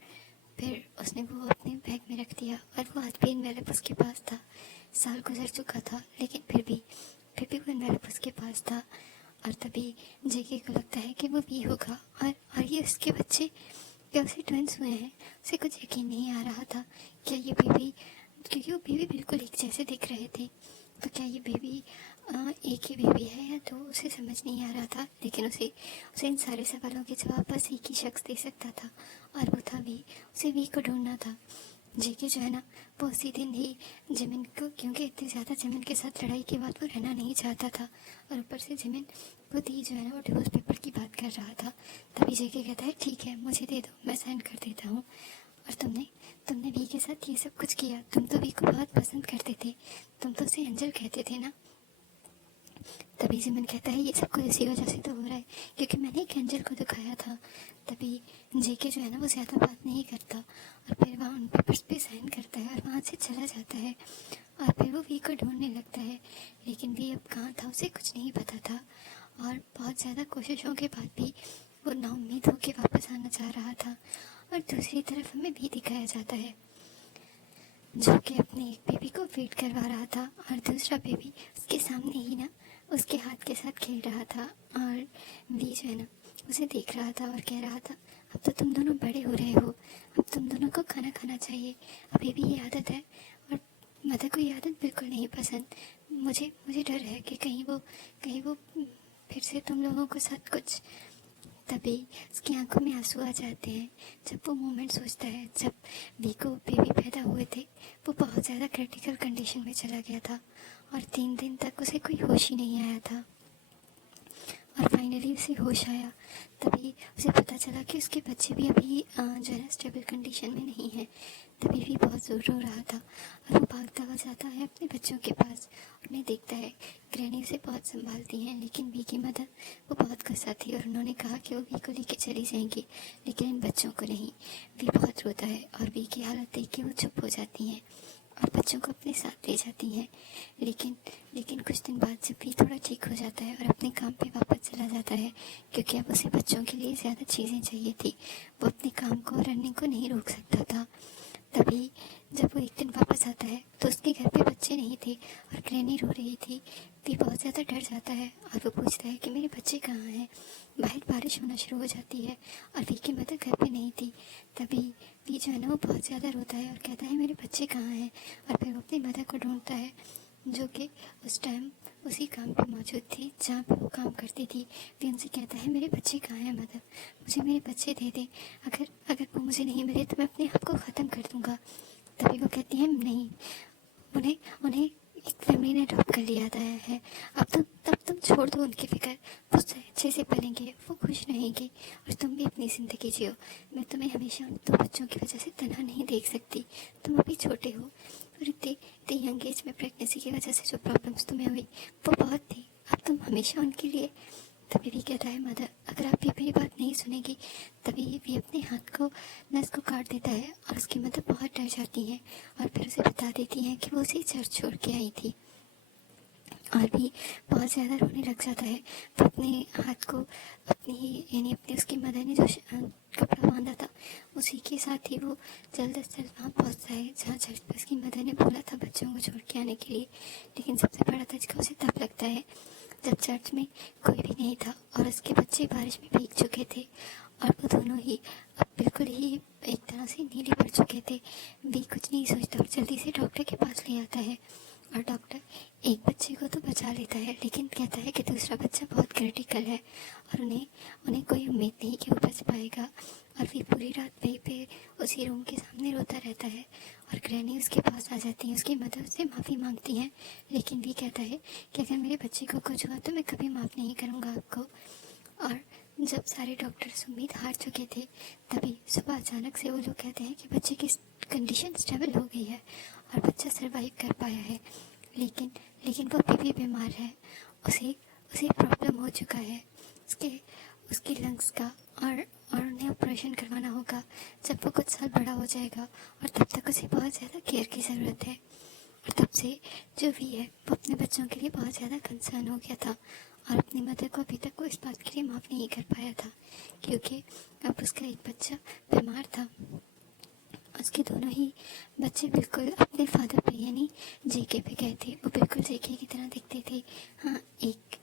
फिर उसने वो अपने बैग में रख दिया, और वो आज भी एनवेलप उसके पास था। साल गुजर चुका था, लेकिन फिर भी वो एनवेलप उसके पास था। और तभी जेके को लगता है कि वो वी होगा, और ये उसके बच्चे, क्या उसे ट्विंस हुए हैं। उसे कुछ यकीन नहीं आ रहा था क्या ये बेबी, क्योंकि वो बेबी बिल्कुल एक जैसे दिख रहे थे, तो क्या ये बेबी एक ही बेबी है या दो, उसे समझ नहीं आ रहा था। लेकिन उसे उसे इन सारे सवालों के जवाब बस एक ही शख्स दे सकता था, और वो था वी। उसे वी को ढूंढना था। जेके जो है ना वो उसी दिन ही जिमिन को, क्योंकि इतनी ज़्यादा जिमिन के साथ लड़ाई के बाद वो रहना नहीं चाहता था, और ऊपर से जिमिन खुद ही जो है ना वो डिवोर्स पेपर की बात कर रहा था। तभी जेके कहता है ठीक है मुझे दे दो, मैं साइन कर देता हूँ। और तुमने तुमने वी के साथ ये सब कुछ किया। तुम तो वी को बहुत पसंद करते थे, तुम तो उसे एंजल कहते थे ना। तभी सिमन कहता है ये सब कुछ इसी वजह से तो हो रहा है क्योंकि मैंने एक एंजल को दिखाया था। तभी जेके जो है ना वो ज़्यादा बात नहीं करता और फिर वहाँ उन पेपर्स पे साइन करता है और वहाँ से चला जाता है। और फिर वो वी को ढूंढने लगता है, लेकिन वी अब कहाँ था उसे कुछ नहीं पता था। और बहुत ज़्यादा कोशिशों के बाद भी वो नाउम्मीद होकर वापस आना चाह रहा था। और दूसरी तरफ हमें भी दिखाया जाता है जो कि अपने एक बेबी को फीड करवा रहा था और दूसरा बेबी उसके सामने ही ना उसके हाथ के साथ खेल रहा था। और वी जो है ना उसे देख रहा था और कह रहा था अब तो तुम दोनों बड़े हो रहे हो, अब तुम दोनों को खाना खाना चाहिए। अभी भी ये आदत है और मदर को ये आदत बिल्कुल नहीं पसंद। मुझे मुझे डर है कि कहीं वो फिर से तुम लोगों के साथ कुछ। तभी उसकी आंखों में आंसू आ जाते हैं जब वो मोमेंट सोचता है जब वी को बेबी पैदा हुए थे। वो बहुत ज़्यादा क्रिटिकल कंडीशन में चला गया था और 3 दिन तक उसे कोई होश ही नहीं आया था। और फाइनली उसे होश आया तभी उसे पता चला कि उसके बच्चे भी अभी जो है स्टेबल कंडीशन में नहीं है। तभी भी बहुत ज़ोर रो रहा था और वो भागता हुआ जाता है अपने बच्चों के पास। उन्हें देखता है ग्रैनी उसे बहुत संभालती हैं, लेकिन वी की मदर वो बहुत गुस्सा थी और उन्होंने कहा कि वो वी को लेके चली जाएंगी, लेकिन इन बच्चों को नहीं। वी बहुत रोता है और वी की हालत देख के वो चुप हो जाती हैं और बच्चों को अपने साथ ले जाती हैं। लेकिन लेकिन कुछ दिन बाद जब भी थोड़ा ठीक हो जाता है और अपने काम पे वापस चला जाता है क्योंकि अब उसे बच्चों के लिए ज़्यादा चीज़ें चाहिए थी, वो अपने काम को और रनिंग को नहीं रोक सकता था। तभी जब वो एक दिन वापस आता है तो उसके घर पे बच्चे नहीं थे और ग्रैनी रो रही थी। वी बहुत ज़्यादा डर जाता है और वो पूछता है कि मेरे बच्चे कहाँ हैं। बाहर बारिश होना शुरू हो जाती है और वी की मदर घर पे नहीं थी। तभी वी जो है ना वो बहुत ज़्यादा रोता है और कहता है मेरे बच्चे कहाँ हैं। और फिर वो अपनी मदर को ढूंढता है जो कि उस टाइम उसी काम पे मौजूद थी जहाँ पे वो काम करती थी। वी उनसे कहता है मेरे बच्चे कहाँ हैं मदर, मुझे मेरे बच्चे दे दें, अगर अगर वो मुझे नहीं मिले तो मैं अपने आप को ख़त्म कर दूँगा। तभी वो कहती है नहीं, उन्हें उन्हें एक फैमिली ने अडॉप्ट कर लिया था है। अब तब तुम छोड़ दो उनकी फिक्र, वो अच्छे से पलेंगे, वो खुश रहेंगे और तुम भी अपनी ज़िंदगी जियो। मैं तुम्हें हमेशा उन 2 बच्चों की वजह से तनहा नहीं देख सकती। तुम अभी छोटे हो और इतने इतने यंग एज में प्रेगनेंसी की वजह से जो प्रॉब्लम्स तुम्हें हुई वो बहुत थी। अब तुम हमेशा उनके लिए। तभी भी कहता है मदर अगर आप भी मेरी बात नहीं सुनेगी। तभी भी अपने हाथ को नस को काट देता है और उसकी मदर बहुत डर जाती है और फिर उसे बता देती है कि वो उसे चर्च छोड़ के आई थी। और भी बहुत ज़्यादा रोने लग जाता है। वो अपने हाथ को अपनी यानी अपनी उसकी मदर ने जो कपड़ा बांधा था उसी के साथ ही वो जल्द से जल्द वहाँ पहुँचता है जहाँ चर्च पर उसकी मदर ने बोला था बच्चों को छोड़ के आने के लिए। लेकिन सबसे बड़ा धचका उसे तब लगता है जब चर्च में कोई भी नहीं था और उसके बच्चे बारिश में भीग चुके थे और वो दोनों ही अब बिल्कुल ही एक तरह से नीले पड़ चुके थे। भी कुछ नहीं सोचता और जल्दी से डॉक्टर के पास ले आता है और डॉक्टर एक बच्चे को तो बचा लेता है लेकिन कहता है कि दूसरा बच्चा बहुत क्रिटिकल है और उन्हें उन्हें कोई उम्मीद नहीं कि वो बच पाएगा। और फिर पूरी रात वहीं पे उसी रूम के सामने रोता रहता है और ग्रैनी उसके पास आ जाती है। उसकी मदर से माफ़ी मांगती है लेकिन भी कहता है कि अगर मेरे बच्चे को कुछ हुआ तो मैं कभी माफ़ नहीं करूँगा आपको। और जब सारे डॉक्टर्स उम्मीद हार चुके थे तभी सुबह अचानक से वो लोग कहते हैं कि बच्चे की कंडीशन स्टेबल हो गई है और बच्चा सरवाइव कर पाया है। लेकिन लेकिन वो अभी भी बीमार है, उसे उसे प्रॉब्लम हो चुका है उसके उसके लंग्स का और उन्हें ऑपरेशन करवाना होगा जब वो कुछ साल बड़ा हो जाएगा और तब तक उसे बहुत ज़्यादा केयर की ज़रूरत है। और तब से जो भी है वो अपने बच्चों के लिए बहुत ज़्यादा कंसर्न हो गया था और अपनी मदर को अभी तक वो इस बात के लिए माफ़ नहीं कर पाया था क्योंकि अब उसका एक बच्चा बीमार था। उसके दोनों ही बच्चे बिल्कुल अपने फादर पे यानी जेके पे गए थे। वो बिल्कुल जेके की तरह दिखते थे। हाँ, एक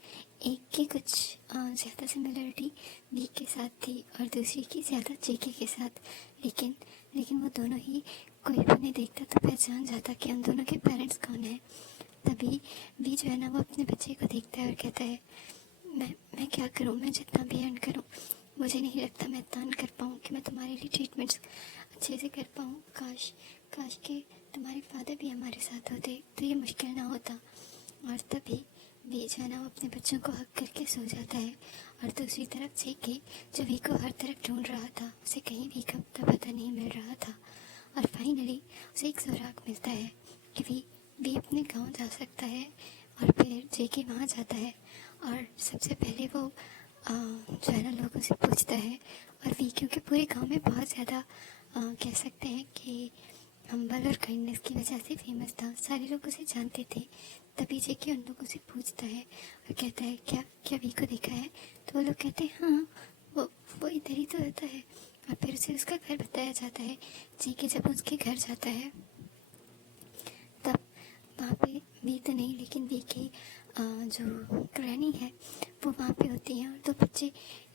एक की कुछ ज़्यादा सिमिलरिटी वी के साथ थी और दूसरी की ज़्यादा जेके के साथ। लेकिन लेकिन वो दोनों ही कोई भी उन्हें देखता तो पहचान जाता कि उन दोनों के पेरेंट्स कौन हैं। तभी वी जो है ना वो अपने बच्चे को देखता है और कहता है मैं क्या करूँ, मैं जितना भी अर्न करूँ मुझे नहीं लगता मैं इतना कर पाऊँ कि मैं तुम्हारे लिए ट्रीटमेंट्स अच्छे से कर पाऊँ। काश काश के तुम्हारे फादर भी हमारे साथ होते तो ये मुश्किल ना होता। और तभी वी जो है ना वो अपने बच्चों को हक करके सो जाता है और दूसरी तरफ जेके जो वी को हर तरफ ढूंढ रहा था उसे कहीं भी का पता नहीं मिल रहा था। उसे एक सुराग मिलता है कि वी अपने गांव जा सकता है। और फिर जेके वहाँ जाता है और सबसे पहले वो जो है ना लोगों से पूछता है। और वी क्योंकि पूरे गांव में बहुत ज़्यादा कह सकते हैं कि हम्बल और काइंडनेस की वजह से फेमस था, सारे लोग उसे जानते थे। तभी जेके उन लोगों से पूछता है और कहता है क्या क्या वी को देखा है। तो वो लोग कहते हैं हाँ, वो इधर ही तो रहता है। और फिर उसे उसका घर बताया जाता है। जेके जब उसके घर जाता है तब वहाँ पे वी तो नहीं, लेकिन वी की जो ग्रैनी है वो वहाँ पे होती है। और दो बच्चे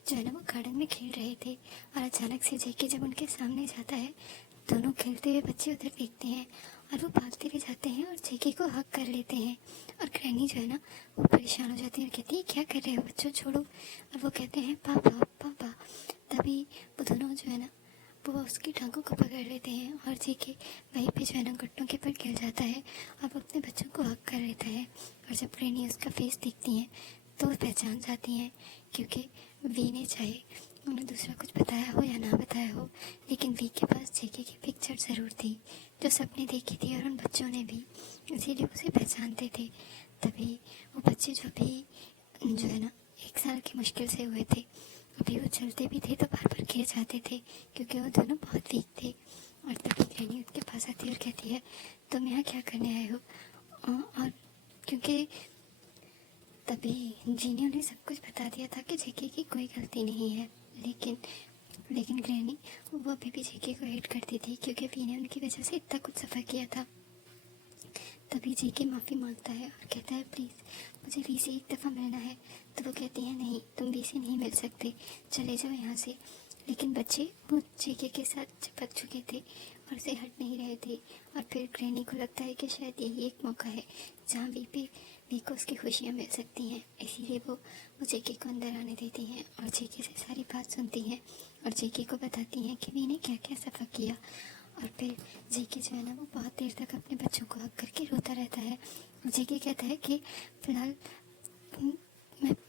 जो है ना वो गार्डन में खेल रहे थे। और अचानक से जेके जब उनके सामने जाता है, दोनों खेलते हुए बच्चे उधर देखते हैं और वो भागते हुए जाते हैं और जेके को हक कर लेते हैं। और ग्रैनी जो है ना वो परेशान हो जाती है और कहती है क्या कर रहे हो बच्चों, छोड़ो। और वो कहते हैं पापा पापा। तभी वो दोनों जो है ना वो उसकी टांगों को पकड़ लेते हैं और जेके वहीं पे जो है ना घुटनों के ऊपर गिर जाता है और वो अपने बच्चों को हक कर लेता है। और जब ग्रैनी उसका फेस देखती हैं तो वो पहचान जाती हैं, क्योंकि वी ने चाहे उन्हें दूसरा कुछ बताया हो या ना बताया हो, लेकिन वी के पास जेके की पिक्चर ज़रूर थी जो सबने देखी थी और उन बच्चों ने भी, इसीलिए उसे पहचानते थे। तभी वो बच्चे जो भी जो है ना 1 साल की मुश्किल से हुए थे, अभी वो चलते भी थे तो बार बार गिर जाते थे क्योंकि वो दोनों बहुत वीक थे। और तभी ग्रैनी उनके पास आती है और कहती है तुम यहाँ क्या करने आए हो। और क्योंकि तभी जी ने उन्हें सब कुछ बता दिया था कि जेके की कोई गलती नहीं है, लेकिन लेकिन ग्रैनी वो अभी भी जेके को हेट करती थी क्योंकि वी ने उनकी वजह से इतना कुछ सफ़र किया था। तभी जेके माफ़ी मांगता है और कहता है प्लीज़ मुझे वी से एक दफ़ा मिलना है। तो वो कहती है नहीं, तुम वी से नहीं मिल सकते, चले जाओ यहाँ से। लेकिन बच्चे वो जेके के साथ चिपक चुके थे और उसे हट नहीं रहे थे। और फिर ग्रैनी को लगता है कि शायद यही एक मौका है जहाँ वी को उसकी खुशियाँ मिल सकती हैं, इसीलिए वो जेके को अंदर आने देती हैं और जेके से सारी बात सुनती हैं और जेके को बताती हैं कि वी ने क्या क्या सफ़र किया। और फिर जेके जो है ना वो बहुत देर तक अपने बच्चों को हक करके रोता रहता है। जेके कहता है कि फ़िलहाल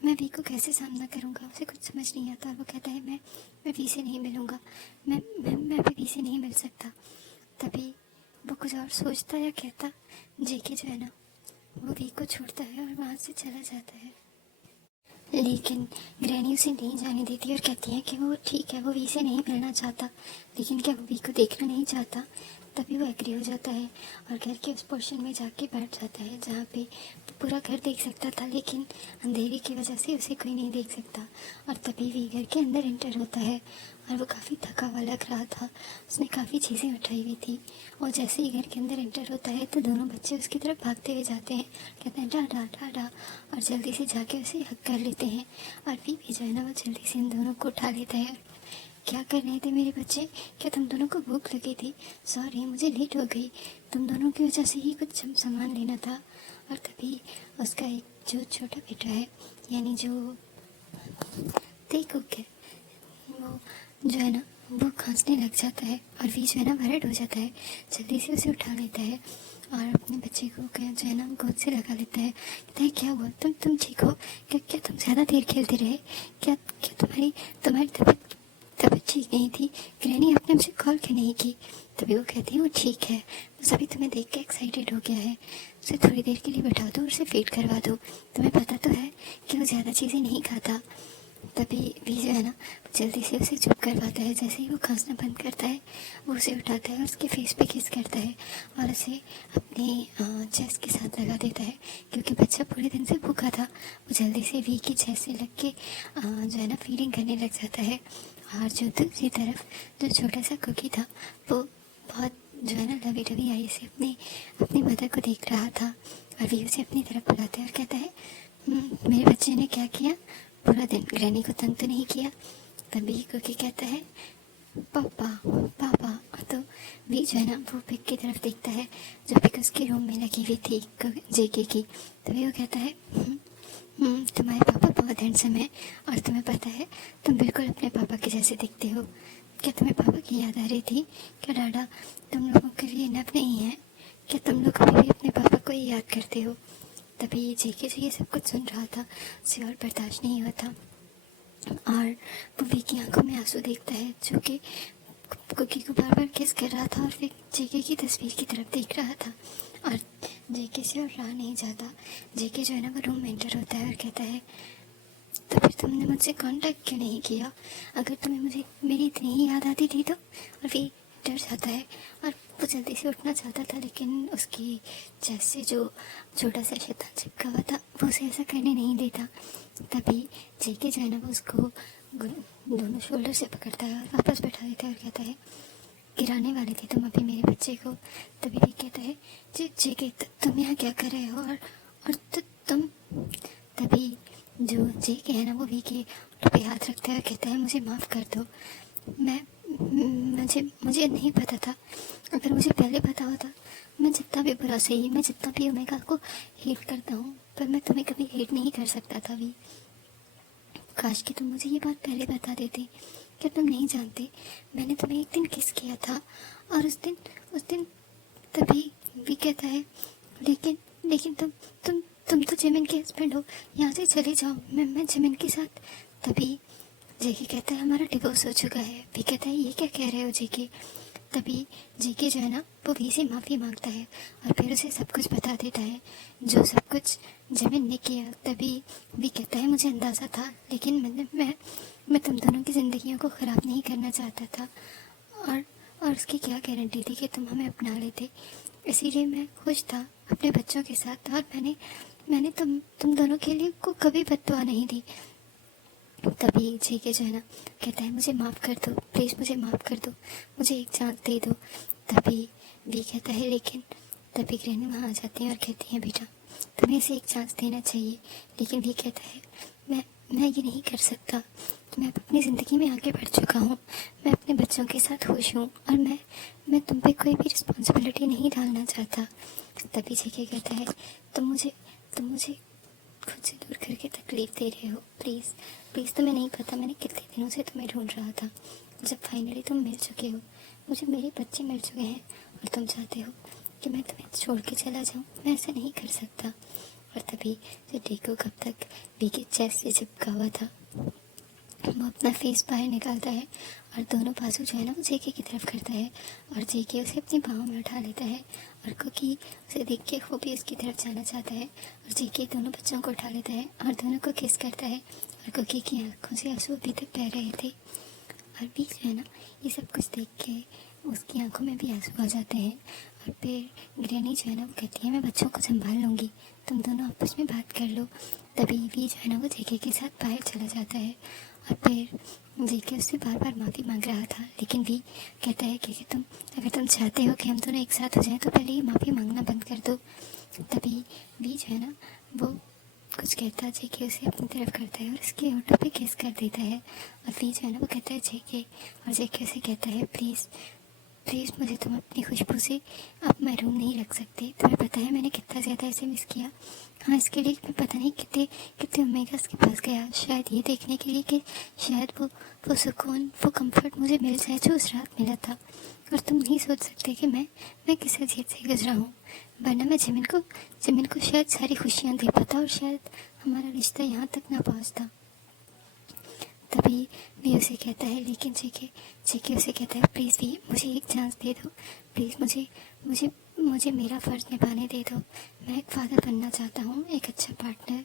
मैं वी को कैसे सामना करूँगा, उसे कुछ समझ नहीं आता। और वो कहता है मैं वी से नहीं मिलूँगा, मैं भी वी से नहीं मिल सकता। तभी वो कुछ और सोचता या कहता, जेके जो है ना वो वी को छोड़ता है और वहाँ से चला जाता है। लेकिन ग्रैनी उसे नहीं जाने देती और कहती है कि वो ठीक है, वो वी से नहीं मिलना चाहता, लेकिन क्या वो वी को देखना नहीं चाहता। तभी वो एग्री हो जाता है और घर के उस पोर्शन में जाके बैठ जाता है जहाँ पे पूरा घर देख सकता था, लेकिन अंधेरे की वजह से उसे कोई नहीं देख सकता। और तभी वी घर के अंदर एंटर होता है और वो काफ़ी थका हुआ लग रहा था, उसने काफ़ी चीज़ें उठाई हुई थी। और जैसे ही घर के अंदर एंटर होता है तो दोनों बच्चे उसकी तरफ भागते हुए जाते हैं, कहते हैं डाडा डाडा, और जल्दी से जाके उसे हक कर लेते हैं। और वी भी जो है ना वो जल्दी से इन दोनों को उठा लेता है। क्या कर रहे थे मेरे बच्चे, क्या तुम दोनों को भूख लगी थी? सॉरी मुझे लेट हो गई, तुम दोनों की वजह से ही कुछ सामान लेना था। और तभी उसका एक जो छोटा बेटा है, यानी जो कुक है, वो जो है ना वो खांसने लग जाता है और वी जो है ना वर्रिड हो जाता है, जल्दी से उसे उठा लेता है और अपने बच्चे को जो है ना गोद से लगा लेता है। कहता है क्या हुआ, तुम ठीक हो? क्या तुम ज़्यादा देर खेलते रहे? क्या क्या तुम्हारी तबीयत ठीक नहीं थी? ग्रैनी आपने मुझे कॉल क्यों नहीं की? तभी वो कहती है वो ठीक है, बस अभी तुम्हें देख के एक्साइटेड हो गया है, उसे थोड़ी देर के लिए बैठा दो और उसे फीड करवा दो, तुम्हें पता तो है कि वो ज़्यादा चीज़ें नहीं खाता। तभी वी जो है ना जल्दी से उसे चुप करवाता है। जैसे ही वो खांसना बंद करता है वो उसे उठाता है और उसके फेस पे किस करता है और उसे अपने चेस्ट के साथ लगा देता है, क्योंकि बच्चा पूरे दिन से भूखा था। वो जल्दी से वी की चेस्ट से लग के जो है ना फीडिंग करने लग जाता है। और जो दूसरी तरफ जो छोटा सा कुकी था वो बहुत जो है ना लवी डवी आई से अपनी मदर को देख रहा था और वी उसे अपनी तरफ बुलाता है और कहता है मेरे बच्चे ने क्या किया, पूरा दिन ग्रैनी को तंग तो नहीं किया? तभी कुकी कहता है पापा पापा। तो वी जो है ना वो पिक की तरफ देखता है जो पिक उसके रूम में लगी हुई थी जेके की। तभी वो कहता है तुम्हारे पापा बहुत हैंडसम है और तुम्हें पता है तुम बिल्कुल अपने पापा के जैसे दिखते हो। क्या तुम्हें पापा की याद आ रही थी? क्या डाडा तुम लोगों के लिए इनफ नहीं है? क्या तुम लोग अभी भी अपने पापा को ही याद करते हो? तभी जेके जो ये सब कुछ सुन रहा था उसे और बर्दाश्त नहीं हुआ था और वो वी की आंखों में आंसू देखता है जो कि कुकी को बार बार किस कर रहा था और फिर जेके की तस्वीर की तरफ देख रहा था। और जेके से और रहा नहीं जाता। जेके जो है ना वो रूम में एंटर होता है और कहता है तो फिर तुमने मुझसे कांटेक्ट क्यों नहीं किया? अगर तुम्हें मुझे मेरी इतनी ही याद आती थी तो। और फिर डर जाता है और वो जल्दी से उठना चाहता था, लेकिन उसकी चेस्ट से जो छोटा सा शैतान चिपका हुआ था वो उसे ऐसा करने नहीं देता। तभी जेके जो है ना वो उसको दोनों शोल्डर से पकड़ता है और वापस बैठा देता है और कहता है गिराने वाले थे तुम अभी मेरे बच्चे को। तभी भी कहता है जेके तुम यहाँ क्या कर रहे हो? और तुम। तभी जो जेके है ना वो वी के पे हाथ रखता है और कहता है मुझे माफ़ कर दो। मैं मुझे नहीं पता था। अगर मुझे पहले पता होता, मैं जितना भी बुरा सही, मैं जितना भी ओमेगा को हेट करता हूँ, पर मैं तुम्हें कभी हेट नहीं कर सकता था भी। काश कि तुम मुझे ये बात पहले बता देते। क्या तुम नहीं जानते मैंने तुम्हें एक दिन किस किया था? और उस दिन तभी भी कहता है लेकिन लेकिन तुम तो जिमिन के हस्बैंड हो, यहाँ से चले जाओ, मैं जिमिन के साथ। तभी जेके कहता है हमारा डिवोर्स हो चुका है। भी कहता है ये क्या कह रहे हो जेके? तभी जेके जो है ना वो भी से माफ़ी मांगता है और फिर उसे सब कुछ बता देता है, जो सब कुछ जिमिन ने किया। तभी भी कहता है मुझे अंदाज़ा था, लेकिन मैं तुम दोनों की ज़िंदगियों को ख़राब नहीं करना चाहता था। और उसकी क्या गारंटी थी कि तुम हमें अपना लेते? इसीलिए मैं खुश था अपने बच्चों के साथ, और मैंने तुम दोनों के लिए को कभी बद्दुआ नहीं दी। तभी जेके जो है ना कहता है मुझे माफ़ कर दो, प्लीज़ मुझे माफ़ कर दो, मुझे एक चांस दे दो। तभी भी कहता है लेकिन तभी ग्रैनी वहाँ आ जाती है और कहती है बेटा तुम्हें इसे एक चांस देना चाहिए। लेकिन भी कहता है मैं ये नहीं कर सकता। मैं अपनी ज़िंदगी में आगे बढ़ चुका हूँ, मैं अपने बच्चों के साथ खुश हूँ, और मैं तुम पे कोई भी रिस्पॉन्सिबिलिटी नहीं डालना चाहता। तभी जेके कहता है तुम मुझे खुद से दूर करके तकलीफ़ दे रहे हो। प्लीज़ तुम्हें नहीं पता मैंने कितने दिनों से तुम्हें ढूंढ रहा था। जब फाइनली तुम मिल चुके हो, मुझे मेरे बच्चे मिल चुके हैं, और तुम चाहते हो कि मैं तुम्हें छोड़ के चला जाऊँ। मैं ऐसा नहीं कर सकता। और तभी जो डेको कब तक वी के चेस्ट से चिपका हुआ था वो अपना फेस बाहर निकालता है और दोनों बाजू जो है ना वो जेके की तरफ करता है, और जेके उसे अपनी बाहों में उठा लेता है। और कुकी उसे देख के वो भी उसकी तरफ जाना चाहता है, और जेके दोनों बच्चों को उठा लेता है और दोनों को किस करता है। और कुकी की आंखों से आंसू अभी तक बह रहे थे, और भी जो है ना ये सब कुछ देख के उसकी आंखों में भी आंसू आ जाते हैं। और फिर ग्रैनी जो है ना वो कहती है मैं बच्चों को संभाल लूँगी, तुम दोनों आपस में बात कर लो। तभी भी जो है ना वो जेके के साथ बाहर चला जाता है, और फिर जेके उससे बार बार माफ़ी मांग रहा था, लेकिन भी कहता है कि अगर तुम चाहते हो कि हम दोनों एक साथ हो जाएं तो पहले ही माफ़ी मांगना बंद कर दो। तभी भी जो है ना वो कुछ कहता है, जेके उसे अपनी तरफ करता है और उसके होठों पे किस कर देता है। और फिर जो है ना वो कहता है जेके, और जेके उसे कहता है प्लीज़ मुझे तुम अपनी खुशबू से अब महरूम नहीं रख सकते। तुम्हें पता है मैंने कितना ज़्यादा इसे मिस किया। हाँ, इसके लिए मैं पता नहीं कितने कितने ओमेगास के पास गया, शायद ये देखने के लिए कि शायद वो सुकून, वो कंफर्ट मुझे मिल जाए जो उस रात मिला था। और तुम नहीं सोच सकते कि मैं किस अजीब से गुजरा हूँ, वरना मैं जिमिन को शायद सारी खुशियाँ दे पाता और शायद हमारा रिश्ता यहाँ तक ना पहुँचता। तभी भी उसे कहता है लेकिन जेके उसे कहता है प्लीज़ भी मुझे एक चांस दे दो, प्लीज़ मुझे मेरा फ़र्ज़ निभाने दे दो। मैं एक फादर बनना चाहता हूँ, एक अच्छा पार्टनर।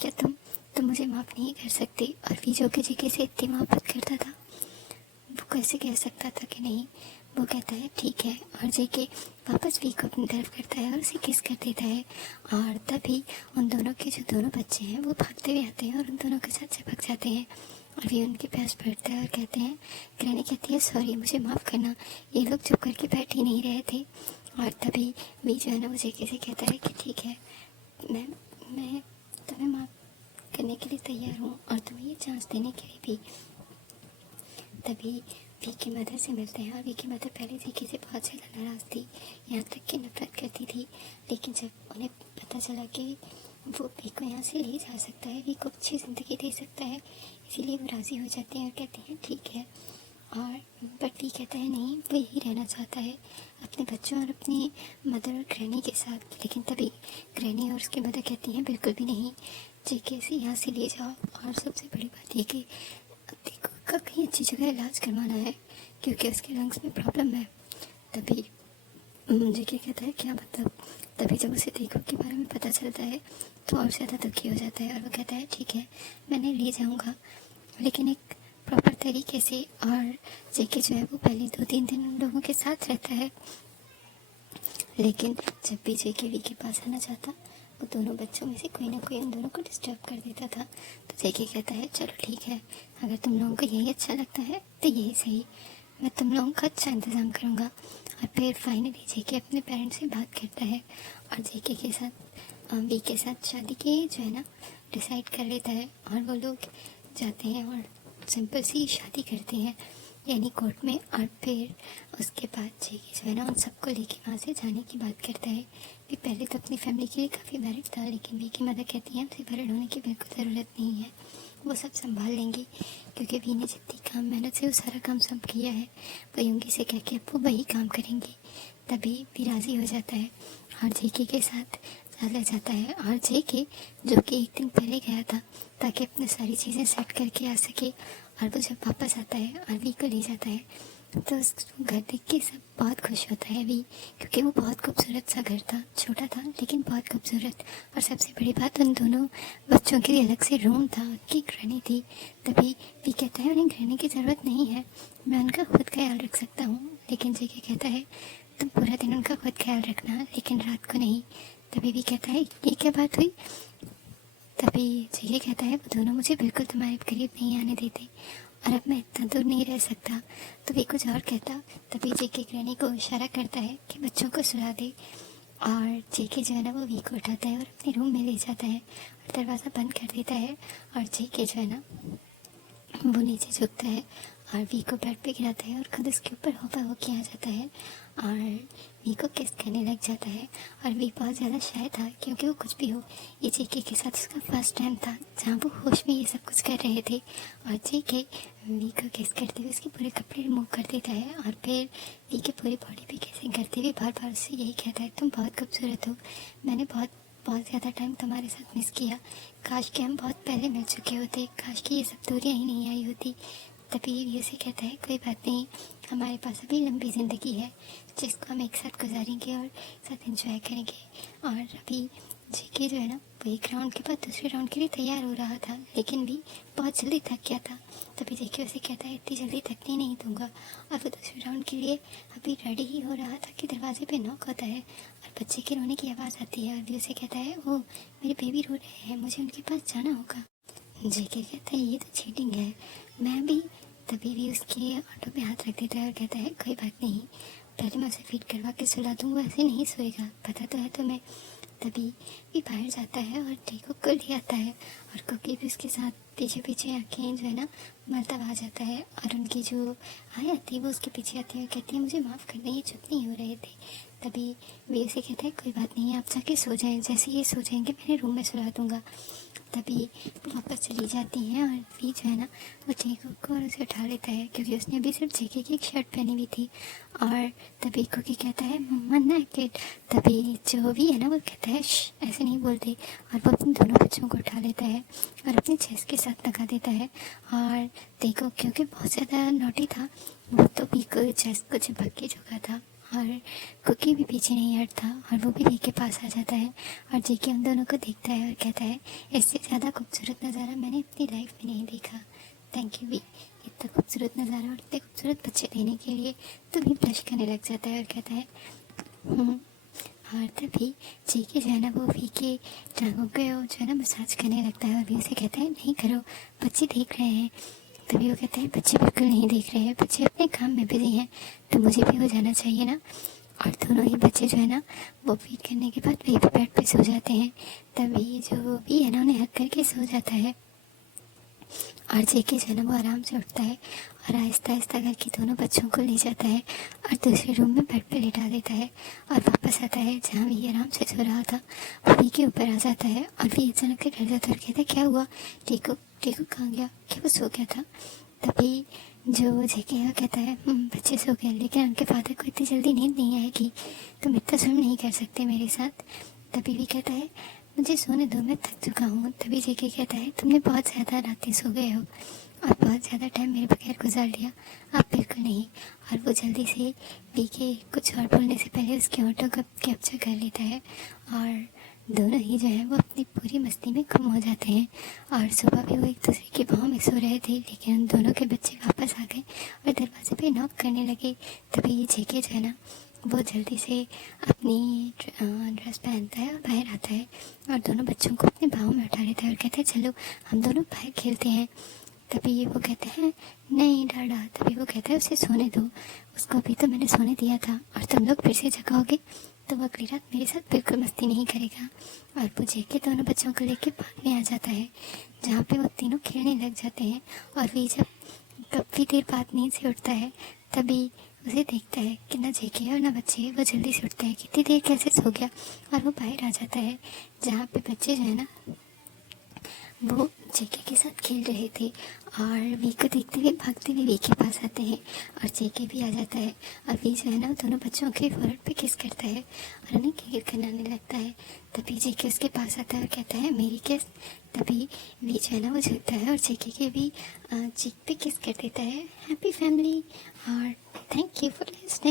क्या तुम मुझे माफ़ नहीं कर सकती? और भी जो कि जेके से इतनी मोहब्बत करता था वो कैसे कह सकता था कि नहीं? वो कहता है ठीक है, और जेके वापस वी को अपनी तरफ करता है और उसे किस कर देता है। और तभी उन दोनों के जो दोनों बच्चे हैं वो भागते हुए आते हैं और उन दोनों के साथ चिपक जाते हैं, और वे उनके पास बैठता है और कहते हैं, ग्रैनी कहती है सॉरी मुझे माफ़ करना, ये लोग चुप करके बैठ ही नहीं रहे थे। और तभी वी जो है ना वो जेके से कहता है कि ठीक है, मैं तुम्हें माफ़ करने के लिए तैयार हूँ और तुम्हें ये चांस देने के लिए भी। तभी वी की मदर से मिलते हैं, और वी की मदर पहले जेके से बहुत ज़्यादा नाराज़ थी, यहाँ तक कि नफरत करती थी। लेकिन जब उन्हें पता चला कि वो वी को यहाँ से ले जा सकता है, वी को अच्छी ज़िंदगी दे सकता है, इसीलिए वो राज़ी हो जाते हैं और कहते हैं ठीक है। और बट वी कहता है नहीं, वो यही रहना चाहता है अपने बच्चों और अपनी मदर और ग्रैनी के साथ। लेकिन तभी ग्रैनी और उसकी मदर कहती हैं बिल्कुल भी नहीं, जेके से यहाँ से ले जाओ। और सबसे बड़ी बात ये कि देखो का कहीं अच्छी जगह इलाज करवाना है क्योंकि उसके लंग्स में प्रॉब्लम है। तभी मुझे क्या कहता है, क्या मतलब, तभी जब उसे देखो के बारे में पता चलता है तो और ज़्यादा दुखी हो जाता है और वो कहता है ठीक है मैंने ले जाऊँगा, लेकिन एक प्रॉपर तरीके से। और जेके जो है वो पहले 2-3 दिन उन लोगों के साथ रहता है, लेकिन जब भी जेके वी के पास आना चाहता वो दोनों बच्चों में से कोई ना कोई उन दोनों को डिस्टर्ब कर देता था। तो जेके कहता है चलो ठीक है, अगर तुम लोगों को यही अच्छा लगता है तो यही सही, मैं तुम लोगों का अच्छा इंतज़ाम करूँगा। और फिर फाइनली जेके अपने पेरेंट्स से बात करता है और जेके के साथ वी के साथ शादी की जो है ना डिसाइड कर लेता है। और वो लोग जाते हैं और सिंपल सी शादी करते हैं, यानी कोर्ट में। और फिर उसके बाद जेके जो है ना उन सबको लेके वहाँ से जाने की बात करता है। वी पहले तो अपनी फैमिली के लिए काफ़ी वरिड था, लेकिन वी की मदर कहती है हमसे वरिड होने की बिल्कुल ज़रूरत नहीं है, वो सब संभाल लेंगी, क्योंकि वी ने जितनी काम मेहनत से वो सारा काम सब किया है। वो यूंगी से कह के अब वो वही काम करेंगी। तभी वी राज़ी हो जाता है और जेके के साथ चला जाता है। और जेके जो कि एक दिन पहले गया था ताकि अपनी सारी चीज़ें सेट करके आ सके, और वो जब वापस आता है और वी को ले जाता है तो उसको घर देख के सब बहुत खुश होता है वी, क्योंकि वो बहुत खूबसूरत सा घर था, छोटा था लेकिन बहुत खूबसूरत। और सबसे बड़ी बात उन दोनों बच्चों के लिए अलग से रूम था, उनकी गृहिणी थी। तभी वी कहता है उन्हें गृहिणी की ज़रूरत नहीं है, मैं उनका खुद ख्याल रख सकता हूँ। लेकिन जेके कहता है तुम पूरा दिन उनका खुद ख्याल रखना लेकिन रात को नहीं। तभी वी कहता है ये क्या बात हुई। तभी जेके कहता है वो दोनों मुझे बिल्कुल तुम्हारे करीब नहीं आने देते और अब मैं इतना दूर नहीं रह सकता। तो वी कुछ और कहता, तभी जेके गृहिणी को इशारा करता है कि बच्चों को सुला दे। और जेके जो है ना वो वी को उठाता है और अपने रूम में ले जाता है और दरवाज़ा बंद कर देता है। और जेके जो है ना वो नीचे झुकता है और वी को बेड पे गिराता है और खुद उसके ऊपर होपा हो के आ जाता है और वी को किस करने लग जाता है। और वी बहुत ज़्यादा शाय था, क्योंकि वो कुछ भी हो ये जेके के साथ उसका फर्स्ट टाइम था जहाँ वो होश में ये सब कुछ कर रहे थे। और जेके वी को किस करते हुए उसके पूरे कपड़े रिमूव कर देता है और फिर वी के पूरी बॉडी पे किसिंग करते हुए बार बार उससे यही कहता है तुम बहुत खूबसूरत हो, मैंने बहुत बहुत ज़्यादा टाइम तुम्हारे साथ मिस किया, काश कि हम बहुत पहले मिल चुके होते, काश कि ये सब दूरियाँ ही नहीं आई होती। तभी ये उसे कहता है कोई बात नहीं, हमारे पास अभी लंबी ज़िंदगी है जिसको हम एक साथ गुजारेंगे और एक साथ एंजॉय करेंगे। और अभी जेके जो है ना वो एक राउंड के बाद दूसरे राउंड के लिए तैयार हो रहा था, लेकिन भी बहुत जल्दी थक गया था। तभी जेके उसे कहता है इतनी जल्दी थकने नहीं दूंगा। और वो दूसरे राउंड के लिए अभी रेडी ही हो रहा था कि दरवाजे पे नॉक होता है और बच्चे के रोने की आवाज़ आती है। और भी उसे कहता है ओ मेरे बेबी रो रहे हैं, मुझे उनके पास जाना होगा। जेके कहता है ये तो चीटिंग है, मैं भी। तभी भी उसके ऑटो पे हाथ रख देता है और कहता है कोई बात नहीं, पहले मैं उसे फीड करवा के सुला दूँ, वो ऐसे नहीं सोएगा, पता तो है तुम्हें। तभी भी बाहर जाता है और टीको को ले आता है और कुकी भी उसके साथ पीछे पीछे आके जो है ना मरता आ जाता है। और उनकी जो आय आती है वो उसके पीछे आती है और कहती है मुझे माफ़ कर दें, ये चुप नहीं हो रहे थे। तभी वे उसे कहता है कोई बात नहीं, आप जाके सो जाएं, जैसे ये सो जाएंगे मैंने रूम में सुला दूँगा। तभी वापस चली जाती हैं और वी जो है ना वो टीको को और उसे उठा लेता है, क्योंकि उसने अभी सिर्फ जेके की एक शर्ट पहनी हुई थी। और तभी कुकी कहता है मम्मा नेकेड। तभी जो भी है ना वो कहता है ऐसे नहीं बोलते, और वो अपने दोनों बच्चों को उठा लेता है और अपने चेस्ट के साथ लगा देता है। और देखो क्योंकि बहुत ज़्यादा नोटी था वो तो वी को चेस्ट को चिपक के झुका था और कुकी भी पीछे नहीं हटता और वो भी वी के पास आ जाता है। और जेके उन दोनों को देखता है और कहता है इससे ज़्यादा खूबसूरत नज़ारा मैंने अपनी लाइफ में नहीं देखा, थैंक यू वी, इतना खूबसूरत नज़ारा और इतने खूबसूरत बच्चे देने के लिए। तो भी ब्लश करने लग जाता है और कहता है और तभी जेके जो है ना वो वी के टांगों को जो है ना मसाज करने लगता है और वी उसे कहता है नहीं करो, बच्चे देख रहे हैं। तभी वो कहता है बच्चे बिल्कुल नहीं देख रहे हैं, बच्चे अपने काम में बिजी हैं, तो मुझे भी हो जाना चाहिए ना। और दोनों ही बच्चे जो है ना वो फीड करने के बाद वही पे बेड पे सो जाते हैं। तभी जो भी है ना उन्हें हक करके सो जाता है और जेके जो है ना वो आराम से उठता है और आहिस्ता आहिस्ता करके दोनों बच्चों को ले जाता है और दूसरे रूम में बेड पे लेटा देता है और वापस आता है जहाँ वी आराम से सो रहा था। वो वी के ऊपर आ जाता है और वी अचानक से डर जाता है और कहता है क्या हुआ, टीकू टीकू कहाँ गया, क्या वो सो गया था। तभी जो जेके है कहता है बच्चे सो गए, लेकिन उनके फादर को इतनी जल्दी नींद नहीं आएगी, तुम इतना स्वयं नहीं कर सकते मेरे साथ। तभी भी कहता है मुझे सोने दो, मैं थक चुका हूँ। तभी जेके कहता है तुमने बहुत ज़्यादा रातें सो गए हो और बहुत ज़्यादा टाइम मेरे बगैर गुजार लिया। आप बिल्कुल नहीं। और वो जल्दी से वी के कुछ और बोलने से पहले उसके होंठों को कैप्चर कर लेता है और दोनों ही जो है वो अपनी पूरी मस्ती में गुम हो जाते हैं। और सुबह भी वो एक दूसरे की बाहों में सो रहे थे, लेकिन उन दोनों के बच्चे वापस आ गए और दरवाजे पे नॉक करने लगे। तभी ये जेके जो है ना वो जल्दी से अपनी ड्रेस पहनता है और बाहर आता है और दोनों बच्चों को अपने बाहों में उठा लेता है और कहता है चलो हम दोनों बाहर खेलते हैं। तभी वो कहते हैं नहीं डाडा। तभी वो कहता है उसे सोने दो, उसको अभी तो मैंने सोने दिया था और तुम लोग फिर से जगाओगे तो वो अगली रात मेरे साथ बिल्कुल मस्ती नहीं करेगा। और वो जेके दोनों बच्चों को लेके पार्क में आ जाता है जहाँ पे वो तीनों खेलने लग जाते हैं। और वे जब काफ़ी देर बाद नींद से उठता है तभी उसे देखता है कि ना जेके और ना बच्चे। वो जल्दी से उठता है, कितनी देर कैसे सो गया, और वो बाहर आ जाता है जहाँ पे बच्चे जो है ना वो जेके के साथ खेल रहे थे। और वी को देखते हुए भागते हुए वी के पास आते हैं और जेके भी आ जाता है और वी जो है ना दोनों बच्चों के फोrehead पे किस करता है और उन्हें केयर कराने लगता है। तभी जेके उसके पास आता है और कहता है मेरी किस। तभी वी जो है ना वो झुकता है और जेके के भी चीक पे किस कर देता है। Happy family. और थैंक यू फॉर लिसनिंग।